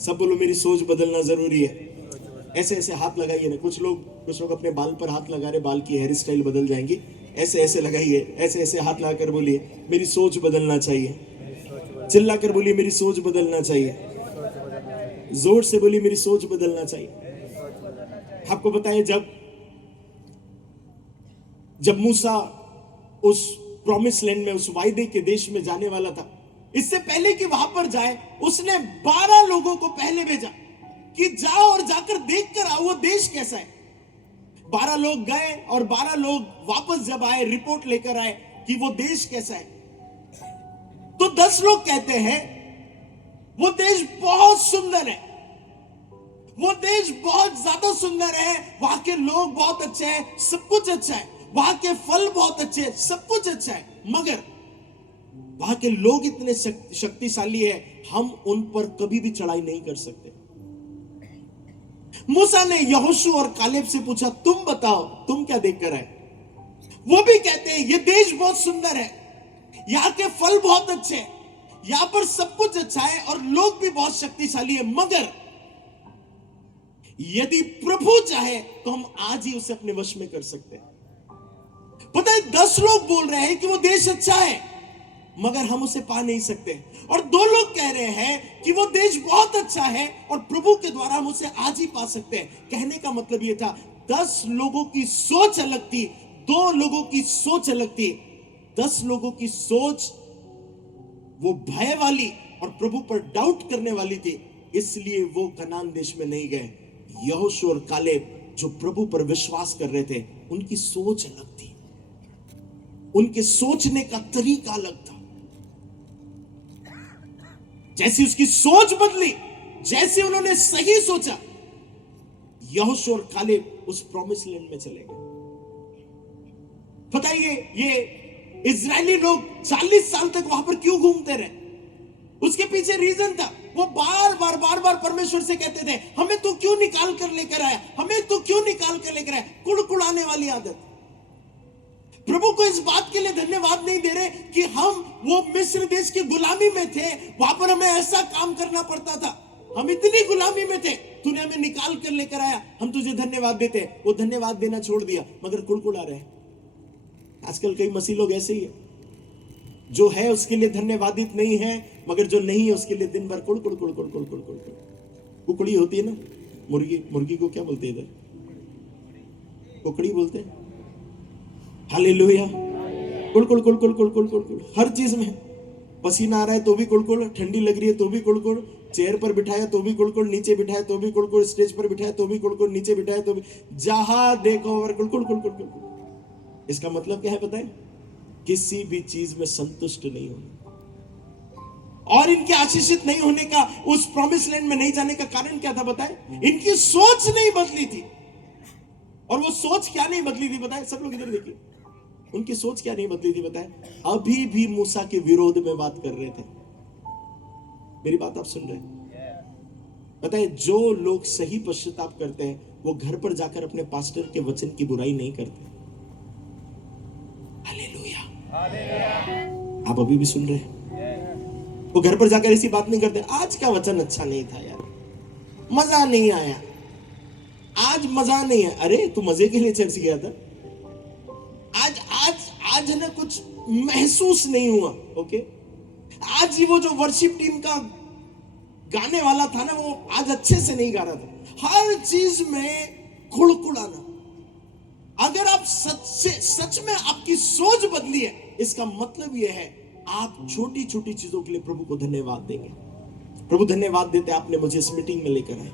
सब बोलो मेरी सोच बदलना जरूरी है। ऐसे ऐसे हाथ लगाइए ना, कुछ लोग अपने बाल पर हाथ लगा रहे, बाल की हेयर स्टाइल बदल जाएंगी। ऐसे ऐसे लगाइए, ऐसे ऐसे हाथ लगाकर बोलिए मेरी सोच बदलना चाहिए। चिल्ला कर बोलिए मेरी सोच बदलना चाहिए। जोर से बोलिए मेरी सोच बदलना चाहिए। आपको बताएं, जब मूसा उस प्रॉमिस लैंड में, उस वायदे के देश में जाने वाला था, इससे पहले कि वहां पर जाए, उसने 12 लोगों को पहले भेजा कि जाओ और जाकर देख कर आओ वो देश कैसा है। 12 लोग गए और 12 लोग वापस जब आए, रिपोर्ट लेकर आए कि वो देश कैसा है। तो 10 लोग कहते हैं वो देश बहुत सुंदर है, वो देश बहुत ज्यादा सुंदर है, वहां के लोग बहुत अच्छे हैं, सब कुछ अच्छा है, वहां के फल बहुत अच्छे हैं, सब कुछ अच्छा है, मगर वहां के लोग इतने शक्तिशाली है, हम उन पर कभी भी चढ़ाई नहीं कर सकते। मूसा ने यहोशू और कालेब से पूछा, तुम बताओ तुम क्या देखकर आए। वो भी कहते हैं ये देश बहुत सुंदर है, यहां के फल बहुत अच्छे हैं, यहां पर सब कुछ अच्छा है और लोग भी बहुत शक्तिशाली है, मगर यदि प्रभु चाहे तो हम आज ही उसे अपने वश में कर सकते हैं। पता है, 10 लोग बोल रहे हैं कि वो देश अच्छा है, मगर हम उसे पा नहीं सकते, और 2 लोग कह रहे हैं कि वो देश बहुत अच्छा है और प्रभु के द्वारा हम उसे आज ही पा सकते हैं। कहने का मतलब यह था, 10 लोगों की सोच अलग थी, 2 लोगों की सोच अलग थी। 10 लोगों की सोच वो भय वाली और प्रभु पर डाउट करने वाली थी, इसलिए वो कनान देश में नहीं गए। यहोशू और कालेब जो प्रभु पर विश्वास कर रहे थे, उनकी सोच अलग थी, उनके सोचने का तरीका अलग था। जैसी उसकी सोच बदली, जैसे उन्होंने सही सोचा, यहोशू और कालेब उस प्रॉमिस लैंड में चले गए। बताइए, ये इजरायली लोग 40 साल तक वहां पर क्यों घूमते रहे? उसके पीछे रीजन था। वो बार बार परमेश्वर से कहते थे, हमें तो क्यों निकाल कर लेकर आया, हमें तो क्यों निकाल कर लेकर आया। कुड़कुड़ाने वाली आदत। प्रभु को इस बात के लिए धन्यवाद नहीं दे रहे कि हम वो मिस्र देश की गुलामी में थे, वहां पर हमें ऐसा काम करना पड़ता था, हम इतनी गुलामी में थे, तूने हमें निकाल कर लेकर आया, हम तुझे धन्यवाद देते। वो धन्यवाद देना छोड़ दिया, मगर कुड़कुड़ा रहे। आजकल कई मसीह लोग ऐसे ही है, जो है उसके लिए धन्यवादित नहीं है, मगर जो नहीं है उसके लिए दिन भर कुड़ कुड़ कुड़ कुड़ कुड़ कुड़ कुड़। कुकड़ी होती है ना, मुर्गी को क्या बोलते हैं इधर? कुकड़ी बोलते हैं। हालेलुया। कुड़ कुड़ कुड़ कुड़ कुड़ कुड़ कुड़। हर चीज में पसीना आ रहा है तो भी कुड़ कुड़, ठंडी लग रही है तो भी कुड़ कुड़, चेयर पर बिठाया तो भी कुड़ कुड़, नीचे बिठाया तो भी कुड़ कुड़, स्टेज पर बिठाया तो भी कुड़ कुड़, नीचे बिठाया तो भी, जहां देखो और कुड़ कुड़ कुड़ कुड़ कुड़। इसका मतलब क्या है बताएं? किसी भी चीज में संतुष्ट नहीं होना, और इनके आशीषित नहीं होने का, उस प्रॉमिस लैंड में नहीं जाने का कारण क्या था बताएं? इनकी सोच नहीं बदली थी। और वो सोच क्या नहीं बदली थी बताएं? सब लोग इधर देखिए, उनकी सोच क्या नहीं बदली थी बताएं? अभी भी मूसा के विरोध में बात कर रहे थे। मेरी बात आप सुन रहे हैं? बताएं, जो लोग सही पश्चाताप करते हैं, वो घर पर जाकर अपने पास्टर के वचन की बुराई नहीं करते। हालेलुया। आप अभी भी सुन रहे हैं? वो घर पर जाकर ऐसी बात नहीं करते, आज का वचन अच्छा नहीं था यार, मजा नहीं आया, आज मजा नहीं है। अरे तू मजे के लिए चर्च गया था, आज आज आज है ना, कुछ महसूस नहीं हुआ। ओके, आज ही वो जो वर्शिप टीम का गाने वाला था ना, वो आज अच्छे से नहीं गा रहा था। हर चीज में कुड़कुड़ाना। अगर आप सच में आपकी सोच बदली है, इसका मतलब यह है आप छोटी छोटी चीजों के लिए प्रभु को धन्यवाद देंगे। प्रभु धन्यवाद देते आपने मुझे इस मीटिंग में लेकर आए,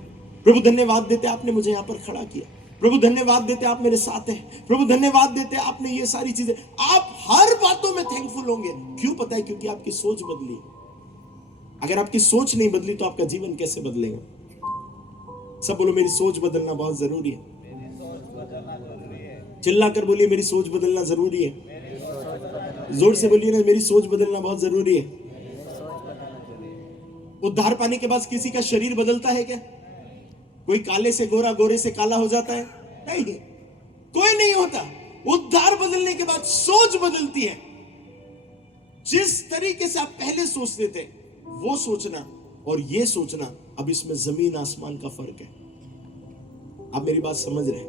प्रभु धन्यवाद देते आपने मुझे यहां पर खड़ा किया, प्रभु धन्यवाद देते आप मेरे साथ हैं, प्रभु धन्यवाद देते आपने ये सारी चीजें। आप हर बातों में थैंकफुल होंगे। क्यों पता है? क्योंकि आपकी सोच बदली। अगर आपकी सोच नहीं बदली तो आपका जीवन कैसे बदलेगा? सब बोलो मेरी सोच बदलना बहुत जरूरी है। चिल्ला कर बोलिए मेरी सोच बदलना जरूरी है। जोर से बोलिए ना, मेरी सोच बदलना बहुत जरूरी है। उद्धार पाने के बाद किसी का शरीर बदलता है क्या? कोई काले से गोरा, गोरे से काला हो जाता है? नहीं, कोई नहीं होता। उद्धार बदलने के बाद सोच बदलती है। जिस तरीके से आप पहले सोचते थे वो सोचना, और ये सोचना, अब इसमें जमीन आसमान का फर्क है। आप मेरी बात समझ रहे हैं?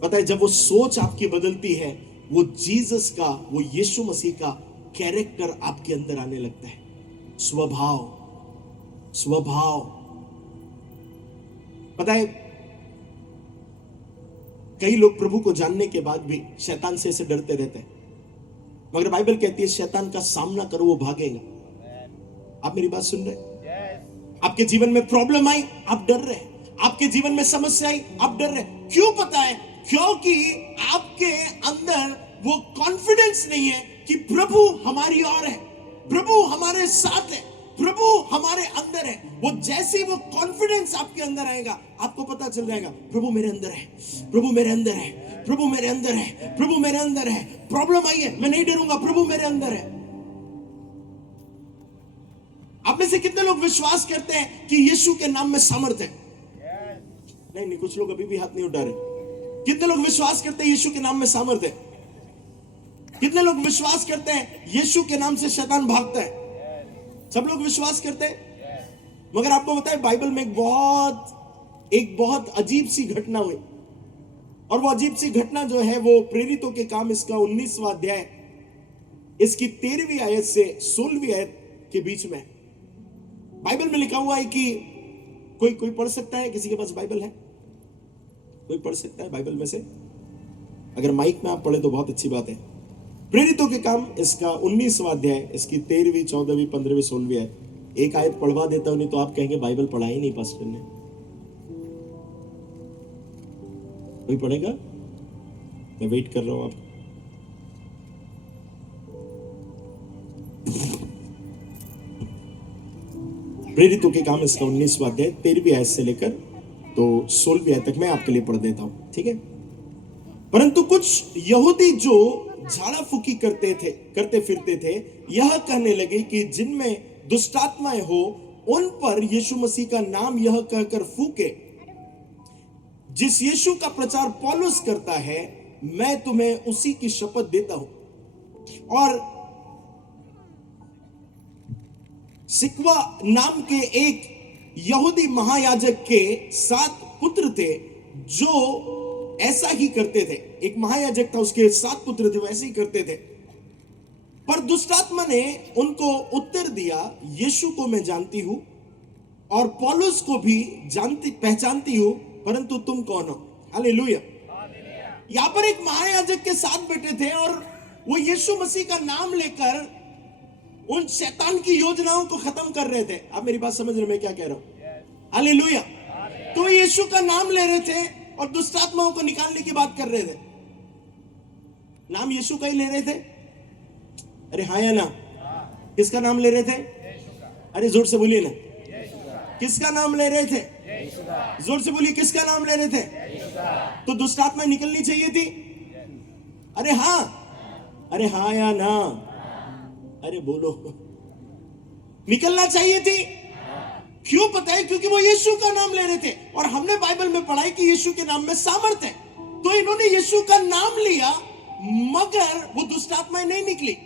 पता है, जब वो सोच आपकी बदलती है, वो जीसस का, वो यीशु मसीह का कैरेक्टर आपके अंदर आने लगता है। स्वभाव। पता है, कई लोग प्रभु को जानने के बाद भी शैतान से ऐसे डरते रहते हैं, मगर बाइबल कहती है शैतान का सामना करो, वो भागेगा। आप मेरी बात सुन रहे हैं? आपके जीवन में प्रॉब्लम आई, आप डर रहे हैं। आपके जीवन में समस्या आई, आप डर रहे हैं। क्यों पता है? क्योंकि आपके अंदर वो कॉन्फिडेंस नहीं है कि प्रभु हमारी ओर है, प्रभु हमारे साथ है, प्रभु हमारे अंदर है। वो जैसे वो कॉन्फिडेंस आपके अंदर आएगा, आपको पता चल जाएगा प्रभु मेरे अंदर है, प्रभु मेरे अंदर है, प्रभु मेरे अंदर है, प्रभु मेरे अंदर है। प्रॉब्लम आई है, मैं नहीं डरूंगा, प्रभु मेरे अंदर है। आप में से कितने लोग विश्वास करते हैं कि यीशु के नाम में सामर्थ है? नहीं, कुछ लोग अभी भी हाथ नहीं उठा रहे। कितने लोग विश्वास करते हैं यीशु के नाम में सामर्थ है? कितने लोग विश्वास करते हैं यीशु के नाम से शैतान भागता है? सब लोग विश्वास करते हैं। मगर आपको बताए, बाइबल में एक बहुत अजीब सी घटना हुई, और वो अजीब सी घटना जो है वो प्रेरितों के काम इसका 19वां अध्याय, इसकी 13वीं आयत से 16वीं आयत के बीच में बाइबल में लिखा हुआ है कि कोई पढ़ सकता है? किसी के पास बाइबल है? कोई पढ़ सकता है बाइबल में से? अगर माइक में आप पढ़े तो बहुत अच्छी बात है। प्रेरितों के काम इसका 19वां अध्याय, इसकी 13वीं, 14वीं, 15वीं, 16वीं आयत। एक आयत पढ़वा देता हूं, नहीं तो आप कहेंगे बाइबल पढ़ा ही नहीं पास्टर ने। कोई पढ़ेगा? मैं वेट कर रहा हूं आपको। प्रेरितों के काम इसका 19वां अध्याय 13वीं आयत से लेकर तो 16वीं आयत तक मैं आपके लिए पढ़ देता हूं, ठीक है? परंतु कुछ यहूदी जो झाड़ा फूकी करते फिरते थे, यह कहने लगे कि जिनमें दुष्टात्माएं हो उन पर यीशु मसीह का नाम यह कहकर फूके, जिस यीशु का प्रचार पौलुस करता है, मैं तुम्हें उसी की शपथ देता हूं। और सिक्वा नाम के एक यहूदी महायाजक के 7 पुत्र थे जो ऐसा ही करते थे। एक महायाजक था, उसके 7 पुत्र थे, वो ऐसे ही करते थे। पर दुष्टात्मा ने उनको उत्तर दिया, यीशु को मैं जानती हूं और पौलुस को भी पहचानती हूं, परंतु तुम कौन हो? हालेलुया। यहां पर एक महायाजक के 7 बेटे थे और वो यीशु मसीह का नाम लेकर उन शैतान की योजनाओं को खत्म कर रहे थे। आप मेरी बात समझ रहे मैं क्या कह रहा हूं? हालेलुया। तो यीशु का नाम ले रहे थे और दुष्टात्माओं को निकालने की बात कर रहे थे। नाम यीशु का ही ले रहे थे। अरे हाँ या ना? किसका नाम ले रहे थे? अरे जोर से बोलिए ना, किसका नाम ले रहे थे? जोर से बोलिए, किसका नाम ले रहे थे? तो दुष्टात्मा निकलनी चाहिए थी। अरे हाँ या ना? अरे बोलो, निकलना चाहिए थी। क्यों पता है? क्योंकि वो यीशु का नाम ले रहे थे और हमने बाइबल में पढ़ा है कि यीशु के नाम में सामर्थ है। तो इन्होंने यीशु का नाम लिया, मगर वो दुष्टात्माएं नहीं निकली।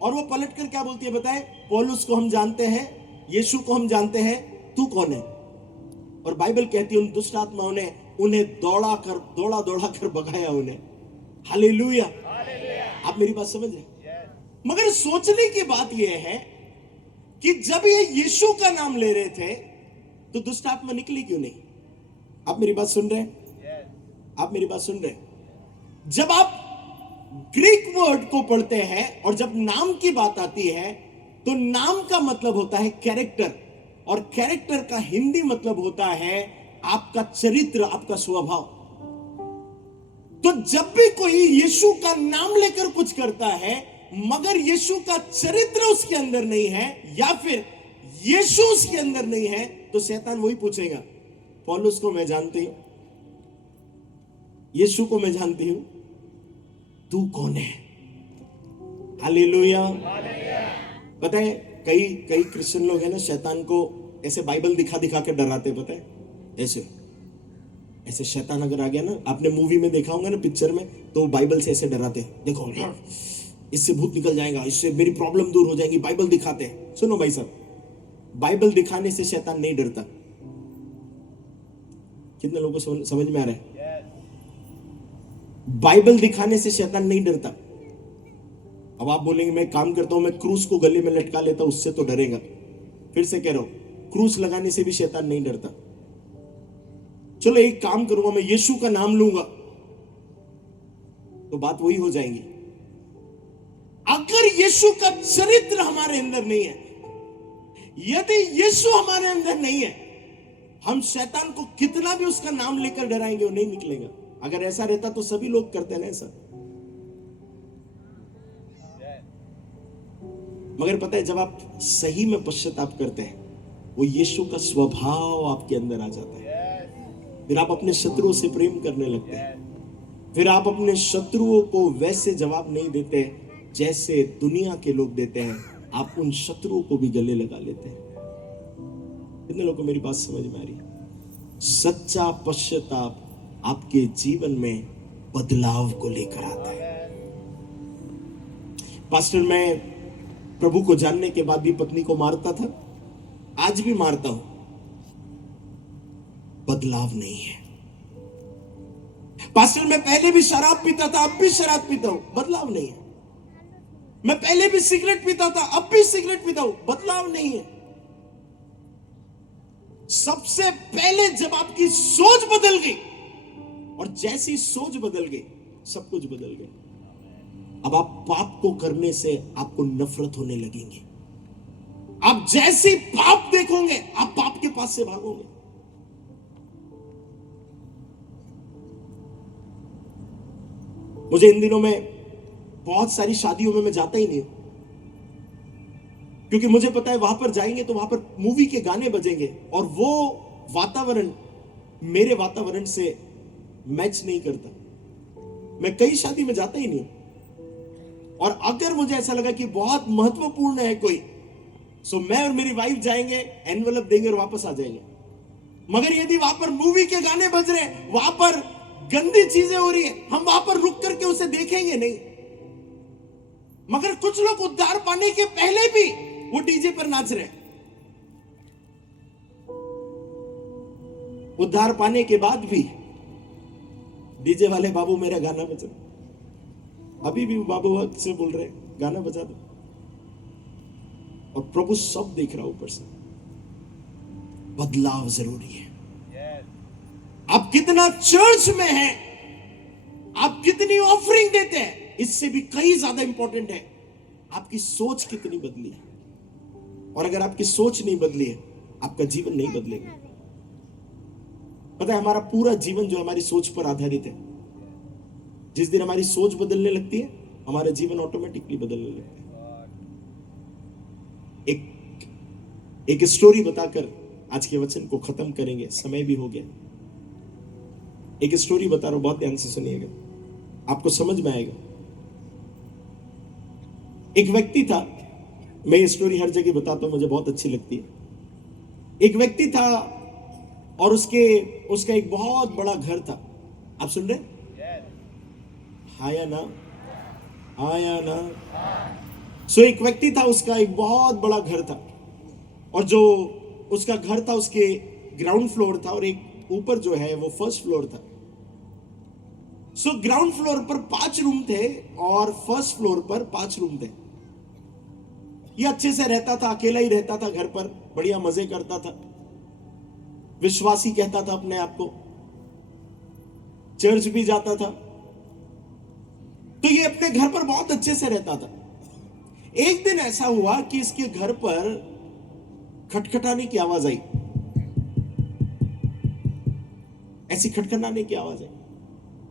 और वो पलट कर क्या बोलती है बताए? पौलुस को हम जानते हैं, यीशु को हम जानते हैं, तू कौन है? और बाइबल कहती है उन दुष्टात्माओं ने उन्हें दौड़ा कर भगाया उन्हें। हालेलुया। आप मेरी बात समझ रहे? मगर सोचने की बात यह है कि जब ये यीशु का नाम ले रहे थे तो दुष्टात्मा निकली क्यों नहीं? आप मेरी बात सुन रहे हैं? आप मेरी बात सुन रहे हैं? जब आप ग्रीक वर्ड को पढ़ते हैं और जब नाम की बात आती है तो नाम का मतलब होता है कैरेक्टर, और कैरेक्टर का हिंदी मतलब होता है आपका चरित्र, आपका स्वभाव। तो जब भी कोई यीशु का नाम लेकर कुछ करता है मगर यीशु का चरित्र उसके अंदर नहीं है या फिर यीशु उसके अंदर नहीं है, तो शैतान वही पूछेगा, पौलुस को मैं जानती हूं, यीशु को मैं जानती हूं, तू कौन है? हालेलुया। पता है कई क्रिश्चियन लोग हैं ना, शैतान को ऐसे बाइबल दिखा के डराते। पता है ऐसे शैतान अगर आ गया ना, आपने मूवी में देखा होगा ना, पिक्चर में, तो बाइबल से ऐसे डराते हैं। देखो इससे भूत निकल जाएगा, इससे मेरी प्रॉब्लम दूर हो जाएगी, बाइबल दिखाते हैं। सुनो भाई साहब, बाइबल दिखाने से शैतान नहीं डरता। कितने लोगों को समझ में आ रहा है? बाइबल दिखाने से शैतान नहीं डरता। अब आप बोलेंगे मैं काम करता हूं, मैं क्रूस को गले में लटका लेता हूं, उससे तो डरेगा। फिर से कह रहा हूं, क्रूस लगाने से भी शैतान नहीं डरता। चलो एक काम करूंगा, मैं यीशु का नाम लूंगा, तो बात वही हो जाएगी। अगर यीशु का चरित्र हमारे अंदर नहीं है, यदि यीशु हमारे अंदर नहीं है, हम शैतान को कितना भी उसका नाम लेकर डराएंगे वो नहीं निकलेगा। अगर ऐसा रहता तो सभी लोग करते ना ऐसा। मगर पता है, जब आप सही में पश्चाताप करते हैं, वो यीशु का स्वभाव आपके अंदर आ जाता है। फिर आप अपने शत्रुओं से प्रेम करने लगते हैं। फिर आप अपने शत्रुओं को वैसे जवाब नहीं देते जैसे दुनिया के लोग देते हैं। आप उन शत्रुओं को भी गले लगा लेते हैं। कितने लोगों को मेरी बात समझ में आ रही है? सच्चा पश्चाताप आपके जीवन में बदलाव को लेकर आता है। पास्टर, मैं प्रभु को जानने के बाद भी पत्नी को मारता था, आज भी मारता हूं, बदलाव नहीं है। पास्टर, मैं पहले भी शराब पीता था, अब भी शराब पीता हूं, बदलाव नहीं है। मैं पहले भी सिगरेट पीता था, अब भी सिगरेट पीता हूं, बदलाव नहीं है। सबसे पहले जब आपकी सोच बदल गई, और जैसी सोच बदल गई, सब कुछ बदल गया। अब आप पाप को करने से आपको नफरत होने लगेंगे। आप जैसे पाप देखोगे, आप पाप के पास से भागोगे। मुझे इन दिनों में बहुत सारी शादियों में मैं जाता ही नहीं, क्योंकि मुझे पता है वहां पर जाएंगे तो वहां पर मूवी के गाने बजेंगे, और वो वातावरण मेरे वातावरण से मैच नहीं करता। मैं कई शादी में जाता ही नहीं। और अगर मुझे ऐसा लगा कि बहुत महत्वपूर्ण है कोई, सो मैं और मेरी वाइफ जाएंगे, एनवेलप देंगे और वापस आ जाएंगे। मगर यदि वहां पर मूवी के गाने बज रहे हैं, वहां पर गंदी चीजें हो रही है, हम वहां पर रुक करके उसे देखेंगे नहीं। मगर कुछ लोग उद्धार पाने के पहले भी वो डीजे पर नाच रहे हैं, उद्धार पाने के बाद भी डीजे वाले बाबू मेरा गाना बजा। अभी भी बाबू से बोल रहे गाना बजा दो, और प्रभु सब देख रहा ऊपर से। बदलाव जरूरी है। आप कितना चर्च में हैं, आप कितनी ऑफरिंग देते हैं, इससे भी कई ज्यादा इंपॉर्टेंट है आपकी सोच कितनी बदली है। और अगर आपकी सोच नहीं बदली है, आपका जीवन नहीं बदलेगा। पता है, हमारा पूरा जीवन जो हमारी सोच पर आधारित है। जिस दिन हमारी सोच बदलने लगती है, हमारा जीवन ऑटोमेटिकली बदलने लगता है। एक स्टोरी बताकर आज के वचन को खत्म करेंगे, समय भी हो गया। एक स्टोरी बता रहा हूं, बहुत ध्यान से सुनिएगा, आपको समझ में आएगा। एक व्यक्ति था, मैं ये स्टोरी हर जगह बताता हूं, मुझे बहुत अच्छी लगती है। एक व्यक्ति था और उसका एक बहुत बड़ा घर था। आप सुन रहे? आया ना, आया ना। सो एक व्यक्ति था, उसका एक बहुत बड़ा घर था, और जो उसका घर था उसके ग्राउंड फ्लोर था, और एक ऊपर जो है वो फर्स्ट फ्लोर था। सो ग्राउंड फ्लोर पर 5 रूम थे और फर्स्ट फ्लोर पर 5 रूम थे। ये अच्छे से रहता था, अकेला ही रहता था घर पर, बढ़िया मजे करता था, विश्वासी कहता था अपने आप को, चर्च भी जाता था। तो ये अपने घर पर बहुत अच्छे से रहता था। एक दिन ऐसा हुआ कि इसके घर पर खटखटाने की आवाज आई। ऐसी खटखटाने की आवाज आई,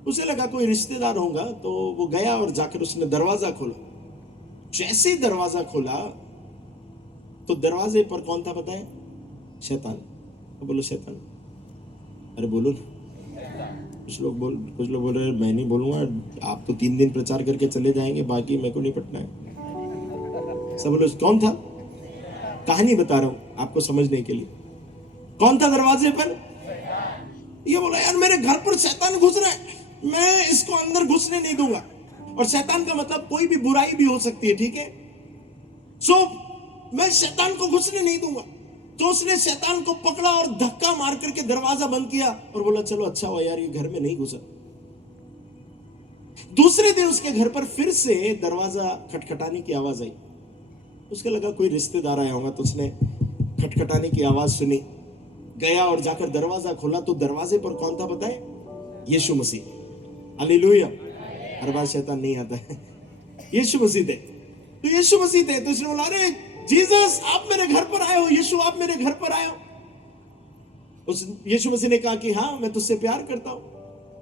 उसे लगा कोई रिश्तेदार होगा, तो वो गया और जाकर उसने दरवाजा खोला। जैसे ही दरवाजा खोला तो दरवाजे पर कौन था पता है? शैतान। तो बोलो शैतान। अरे बोलो ना। कुछ लोग बोल रहे मैं नहीं बोलूंगा, आप तो 3 दिन प्रचार करके चले जाएंगे, बाकी मेरे को नहीं पटना है। सब बोलो कौन था? कहानी बता रहा हूं आपको समझने के लिए। कौन था दरवाजे पर? ये बोला यार मेरे घर पर शैतान घुस रहा है, मैं इसको अंदर घुसने नहीं दूंगा। और शैतान का मतलब कोई भी बुराई भी हो सकती है, ठीक है? सो मैं शैतान को घुसने नहीं दूंगा। तो उसने शैतान को पकड़ा और धक्का मार करके दरवाजा बंद किया और बोला चलो अच्छा हुआ यार ये घर में नहीं घुसा। दूसरे दिन उसके घर पर फिर से दरवाजा खटखटाने की आवाज आई। उसके लगा कोई रिश्तेदार आया होगा, तो उसने खटखटाने की आवाज सुनी, गया और जाकर दरवाजा खोला तो दरवाजे पर कौन था पता है? यीशु मसीह। हालेलुया। हर बार शैतान नहीं आता है, यीशु मसीह थे। तो यीशु मसीह थे, तो उसने बोला अरे जीसस आप मेरे घर पर आए हो, यीशु आप मेरे घर पर आए हो। उस यीशु मसीह ने कहा कि हाँ मैं तुझसे प्यार करता हूं।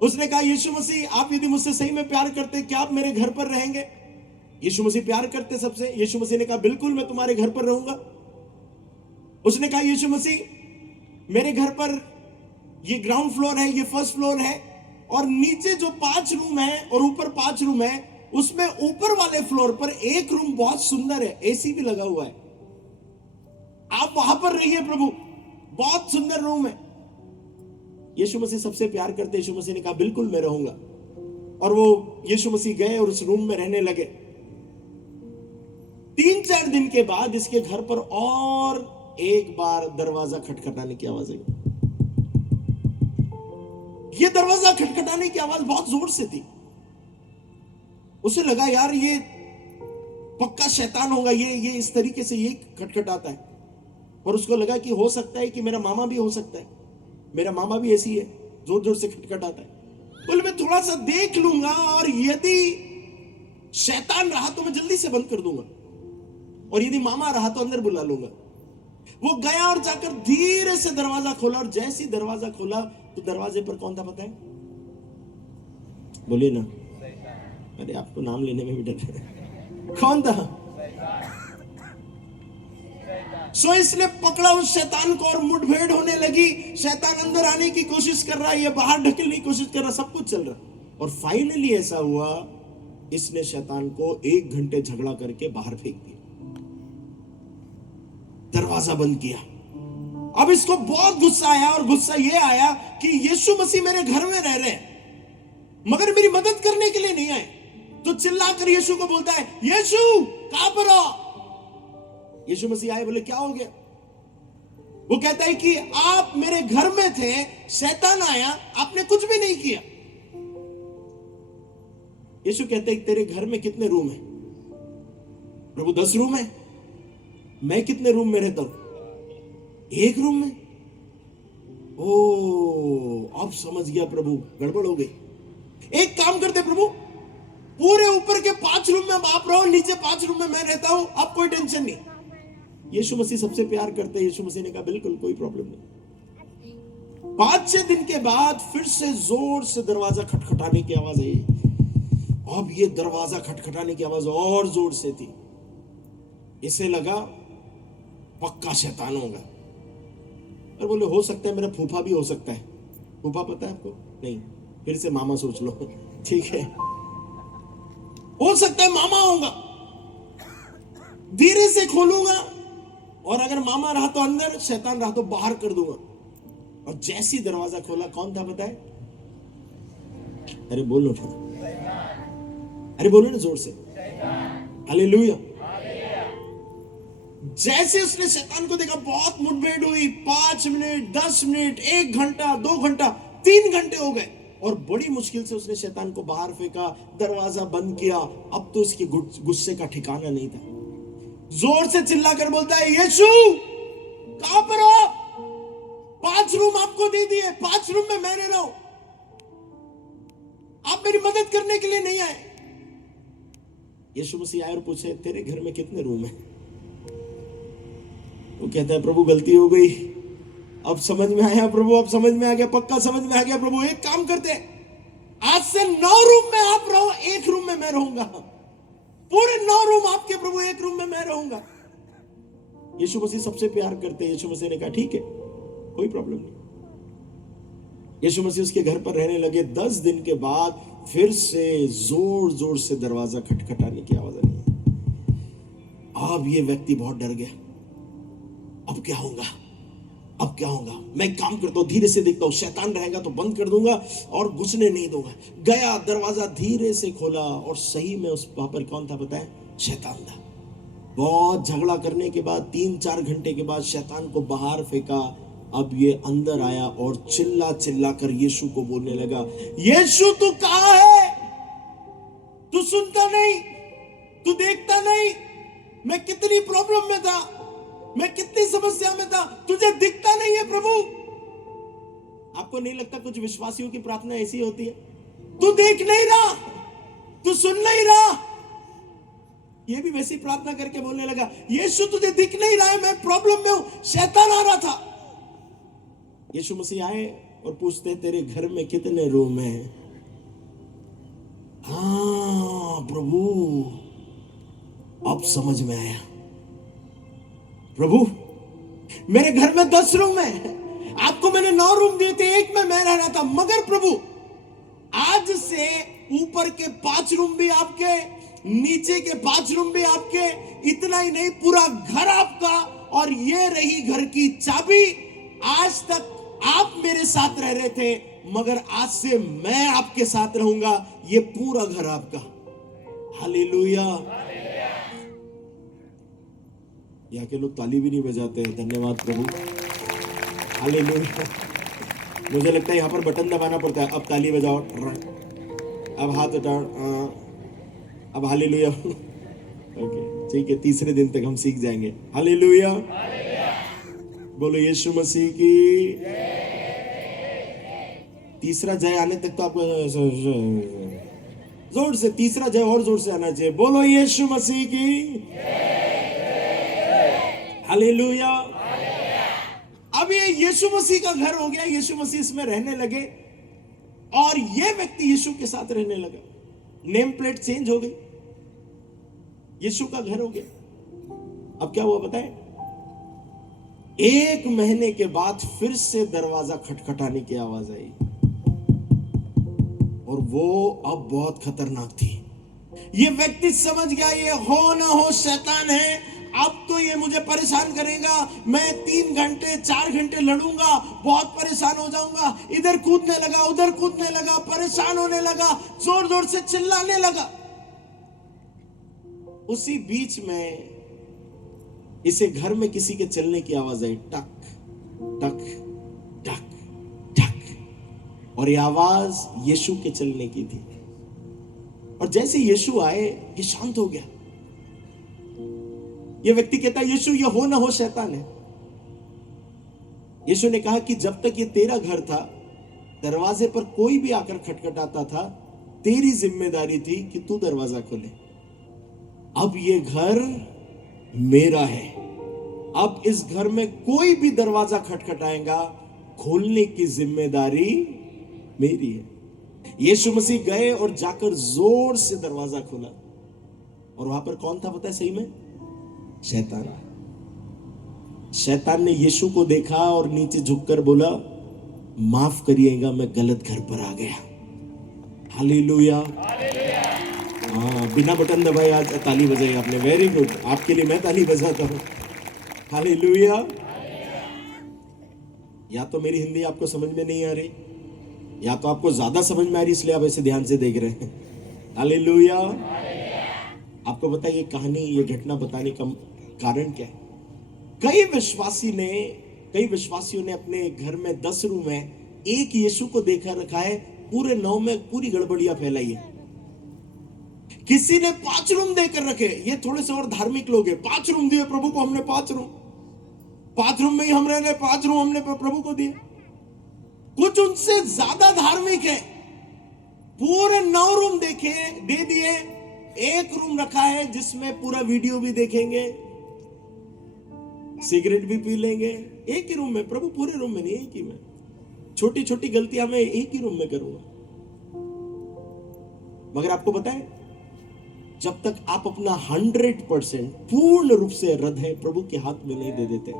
उसने कहा यीशु मसीह आप यदि मुझसे सही में प्यार करते क्या आप मेरे घर पर रहेंगे? यीशु मसीह प्यार करते सबसे। यीशु मसीह ने कहा बिल्कुल मैं तुम्हारे घर पर रहूंगा। उसने कहा यीशु मसीह मेरे घर पर ये ग्राउंड फ्लोर है, ये फर्स्ट फ्लोर है, और नीचे जो 5 रूम है और ऊपर 5 रूम है, उसमें ऊपर वाले फ्लोर पर एक रूम बहुत सुंदर है, एसी भी लगा हुआ है, आप वहां पर रहिए प्रभु, बहुत सुंदर रूम है। यीशु मसीह सबसे प्यार करते। यीशु मसीह ने कहा बिल्कुल मैं रहूंगा। और वो यीशु मसीह गए और उस रूम में रहने लगे। 3-4 दिन के बाद इसके घर पर और एक बार दरवाजा खटखटाने की आवाज आई। ये दरवाजा खटखटाने की आवाज बहुत जोर से थी। उसे लगा यार ये पक्का शैतान होगा, ये इस तरीके से ये खटखटाता है। और उसको लगा कि हो सकता है कि मेरा मामा भी हो सकता है, मेरा मामा भी ऐसी है, जोर जोर से खटखटाता है। बोले मैं थोड़ा सा देख लूंगा और यदि शैतान रहा तो मैं जल्दी से बंद कर दूंगा, और यदि मामा रहा तो अंदर बुला लूंगा। वो गया और जाकर धीरे से दरवाजा खोला, और जैसे ही दरवाजा खोला तो दरवाजे पर कौन था पता है? बोलिए ना, अरे आपको नाम लेने में भी डर है। कौन था? सो इसने पकड़ा उस शैतान को और मुठभेड़ होने लगी। शैतान अंदर आने की कोशिश कर रहा है, ये बाहर ढकलने की कोशिश कर रहा, सब कुछ चल रहा। और फाइनली ऐसा हुआ, इसने शैतान को 1 घंटे झगड़ा करके बाहर फेंक दिया, दरवाजा बंद किया। अब इसको बहुत गुस्सा आया, और गुस्सा ये आया कि यीशु मसीह मेरे घर में रह रहे हैं मगर मेरी मदद करने के लिए नहीं आए। तो चिल्लाकर यीशु को बोलता है यीशु कहां पर हो? यीशु मसीह आए, बोले क्या हो गया? वो कहता है कि आप मेरे घर में थे, शैतान आया, आपने कुछ भी नहीं किया। यीशु कहते हैं तेरे घर में कितने रूम है? प्रभु 10 रूम है। मैं कितने रूम में रहता हूं? 1 रूम में। ओ अब समझ गया प्रभु, गड़बड़ हो गई। एक काम करते प्रभु, पूरे ऊपर के 5 रूम में आप रहो, नीचे 5 रूम में मैं रहता हूं, अब कोई टेंशन नहीं। यीशु मसीह सबसे प्यार करते हैं। यीशु मसीह ने कहा बिल्कुल कोई प्रॉब्लम नहीं। 5-6 दिन के बाद फिर से जोर से दरवाजा खटखटाने की आवाज आई। अब ये दरवाजा खटखटाने की आवाज और जोर से थी। इसे लगा पक्का शैतान होगा, और बोले हो सकता है मेरा फूफा भी हो सकता है। फूफा पता है आपको? नहीं, फिर से मामा सोच लो। ठीक है, हो सकता है मामा होगा। धीरे से खोलूंगा, और अगर मामा रहा तो अंदर, शैतान रहा तो बाहर कर दूंगा। और जैसी दरवाजा खोला, कौन था पता है? अरे बोलो ना, अरे बोलो ना जोर से, हालेलुया। जैसे उसने शैतान को देखा, बहुत मुठभेड़ हुई। 5 मिनट, 10 मिनट, 1 घंटा, 2 घंटा, 3 घंटे हो गए, और बड़ी मुश्किल से उसने शैतान को बाहर फेंका, दरवाजा बंद किया। अब तो इसके गुस्से का ठिकाना नहीं था। जोर से चिल्लाकर बोलता है यीशु कहां पर हो? 5 रूम आपको दे दिए, 5 रूम में मैं रह रहा हूं, आप मेरी मदद करने के लिए नहीं आए। यीशु मसीह आए और पूछे तेरे घर में कितने रूम है? वो कहता है प्रभु गलती हो गई, अब समझ में आया प्रभु, अब समझ में आ गया, पक्का समझ में आ गया प्रभु। एक काम करते, आज से 9 रूम में आप रहो, 1 रूम में मैं रहूंगा। पूरे 9 रूम आपके प्रभु, 1 रूम में मैं रहूंगा। यीशु मसीह सबसे प्यार करते हैं। यीशु मसीह ने कहा ठीक है, कोई प्रॉब्लम नहीं। यीशु मसीह उसके घर पर रहने लगे। 10 दिन के बाद फिर से जोर जोर से दरवाजा खटखटाने की आवाज आई। अब ये व्यक्ति बहुत डर गया। अब क्या होगा, अब क्या होगा? मैं काम करता हूं, धीरे से देखता हूं, शैतान रहेगा तो बंद कर दूंगा और घुसने नहीं दूंगा। गया, दरवाजा धीरे से खोला, और सही में उस वहां पर कौन था पता है? शैतान था। बहुत झगड़ा करने के बाद 3-4 घंटे के बाद शैतान को बाहर फेंका। अब ये अंदर आया और चिल्ला चिल्ला कर यीशु को बोलने लगा, यीशु तू कहां है? तू सुनता नहीं, तू देखता नहीं, मैं कितनी प्रॉब्लम में था, मैं कितनी समस्या में था, तुझे दिखता नहीं है प्रभु। आपको नहीं लगता कुछ विश्वासियों की प्रार्थना ऐसी होती है? तू देख नहीं रहा, तू सुन नहीं रहा। ये भी वैसी प्रार्थना करके बोलने लगा, यीशु तुझे दिख नहीं रहा है, मैं प्रॉब्लम में हूं, शैतान आ रहा था। यीशु मसीह आए और पूछते, तेरे घर में कितने रूम हैं? हाँ प्रभु, अब समझ में आया। प्रभु मेरे घर में 10 रूम है, आपको मैंने 9 रूम दिए थे, एक में मैं रह रहा था, मगर प्रभु आज से ऊपर के 5 रूम भी आपके, नीचे के 5 रूम भी आपके, इतना ही नहीं पूरा घर आपका, और ये रही घर की चाबी। आज तक आप मेरे साथ रह रहे थे, मगर आज से मैं आपके साथ रहूंगा, ये पूरा घर आपका। हालेलुया। यहाँ के लोग ताली भी नहीं बजाते हैं, धन्यवाद प्रभु। हालेलुया। मुझे लगता है यहाँ पर बटन दबाना पड़ता है, अब ताली बजाओ, अब हाथ उठाओ, अब हालेलुया। ओके ठीक है, तीसरे दिन तक हम सीख जाएंगे। हालेलुया। बोलो यीशु मसीह की। तीसरा जय आने तक तो आपको जोर से, तीसरा जय और जोर से आना चाहिए। बोलो यीशु मसीह की। हालेलुया। अब ये यीशु मसीह का घर हो गया, यीशु मसीह इसमें रहने लगे और ये व्यक्ति यीशु के साथ रहने लगा। नेम प्लेट चेंज हो गई, यीशु का घर हो गया। अब क्या हुआ बताएं? 1 महीने के बाद फिर से दरवाजा खटखटाने की आवाज आई, और वो अब बहुत खतरनाक थी। ये व्यक्ति समझ गया ये हो ना हो शैतान है, अब तो ये मुझे परेशान करेगा, मैं 3 घंटे 4 घंटे लड़ूंगा, बहुत परेशान हो जाऊंगा। इधर कूदने लगा, उधर कूदने लगा, परेशान होने लगा, जोर जोर से चिल्लाने लगा। उसी बीच में इसे घर में किसी के चलने की आवाज आई, टक टक टक टक, और ये आवाज यीशु के चलने की थी। और जैसे यीशु आए, ये शांत हो गया। ये व्यक्ति कहता है, यीशु ये हो ना हो शैतान है। यीशु ने कहा कि जब तक ये तेरा घर था, दरवाजे पर कोई भी आकर खटखटाता था, तेरी जिम्मेदारी थी कि तू दरवाजा खोले। अब ये घर मेरा है, अब इस घर में कोई भी दरवाजा खटखटाएगा, खोलने की जिम्मेदारी मेरी है। यीशु मसीह गए और जाकर जोर से दरवाजा खोला, और वहां पर कौन था पता है सही में? शैतान। शैतान ने यीशु को देखा और नीचे झुककर बोला, माफ करिएगा, मैं गलत घर पर आ गया। हालेलुया। हाँ, बिना बटन दबाए आज ताली बजाई आपने, वेरी गुड। आपके लिए मैं ताली बजाता हूं। हालेलुया। या तो मेरी हिंदी आपको समझ में नहीं आ रही, या तो आपको ज्यादा समझ में आ रही, इसलिए आप ऐसे ध्यान से देख रहे हैं। हालेलुया। आपको पता है ये कहानी, ये घटना बताने का कारण क्या है? कई विश्वासियों ने अपने घर में 10 रूम है, एक यीशु को देखा रखा है, पूरे 9 में पूरी गड़बड़ियां फैलाई है। किसी ने 5 रूम देकर रखे, ये थोड़े से और धार्मिक लोग हैं, 5 रूम दिए प्रभु को हमने, 5 रूम, 5 रूम में ही हम रह रहे, 5 रूम हमने प्रभु को दिए। कुछ उनसे ज्यादा धार्मिक है, पूरे 9 रूम देखे दे दिए, एक रूम रखा है जिसमें पूरा वीडियो भी देखेंगे, सिगरेट भी पी लेंगे। एक ही रूम में प्रभु, पूरे रूम में नहीं, एक ही में। छोटी छोटी गलतियां मैं एक ही रूम में करूंगा। मगर आपको पता है, जब तक आप अपना 100% पूर्ण रूप से हृदय प्रभु के हाथ में नहीं दे देते,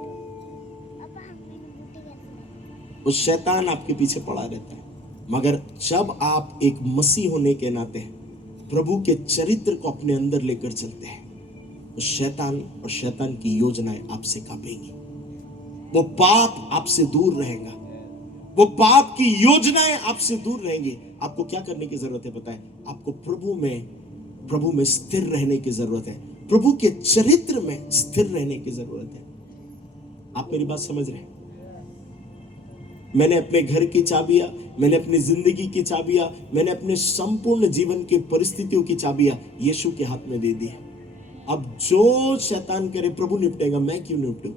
उस शैतान आपके पीछे पड़ा रहता है। मगर जब आप एक मसीह होने के नाते प्रभु के चरित्र को अपने अंदर लेकर चलते हैं, तो शैतान और शैतान की योजनाएं आपसे कांपेंगी। वो पाप आपसे दूर रहेगा, वो पाप की योजनाएं आपसे दूर रहेंगी। आपको क्या करने की जरूरत है पता है? आपको प्रभु में स्थिर रहने की जरूरत है, प्रभु के चरित्र में स्थिर रहने की जरूरत है। आप मेरी बात समझ रहे हैं? मैंने अपने घर की चाबियां, मैंने अपनी जिंदगी की चाबियां, मैंने अपने संपूर्ण जीवन के परिस्थितियों की चाबियां यीशु के हाथ में दे दी है। अब जो शैतान करे प्रभु निपटेगा, मैं क्यों निपटूं?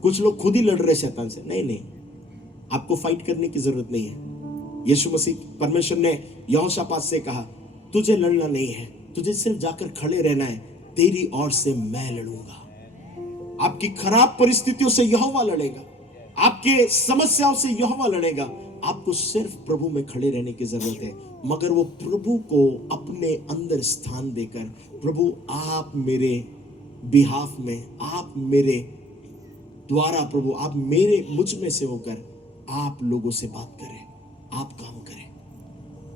कुछ लोग खुद ही लड़ रहे शैतान से। नहीं नहीं, आपको फाइट करने की जरूरत नहीं है। यीशु मसीह, परमेश्वर ने यहोशापात से कहा, तुझे लड़ना नहीं है, तुझे सिर्फ जाकर खड़े रहना है, तेरी ओर से मैं लड़ूंगा। आपकी खराब परिस्थितियों से यहोवा लड़ेगा, आपके समस्याओं से यहोवा लड़ेगा। आपको सिर्फ प्रभु में खड़े रहने की जरूरत है, मगर वो प्रभु को अपने अंदर स्थान देकर, प्रभु आप मेरे बिहाफ में, आप मेरे द्वारा, प्रभु आप मेरे मुझ में से होकर आप लोगों से बात करें, आप काम करें।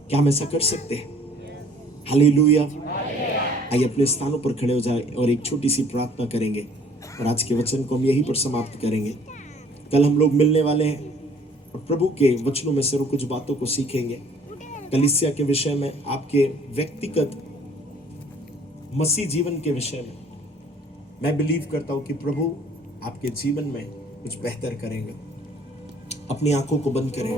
क्या हम ऐसा कर सकते हैं? हालेलुया। आइए अपने स्थानों पर खड़े हो जाए और एक छोटी सी प्रार्थना करेंगे और आज के वचन को हम यहीं पर समाप्त करेंगे। कल हम लोग मिलने वाले हैं और प्रभु के वचनों में से कुछ बातों को सीखेंगे। कलीसिया के विषय में, आपके व्यक्तिगत मसीह जीवन के विषय में मैं बिलीव करता हूं कि प्रभु आपके जीवन में कुछ बेहतर करेंगे। अपनी आंखों को बंद करें।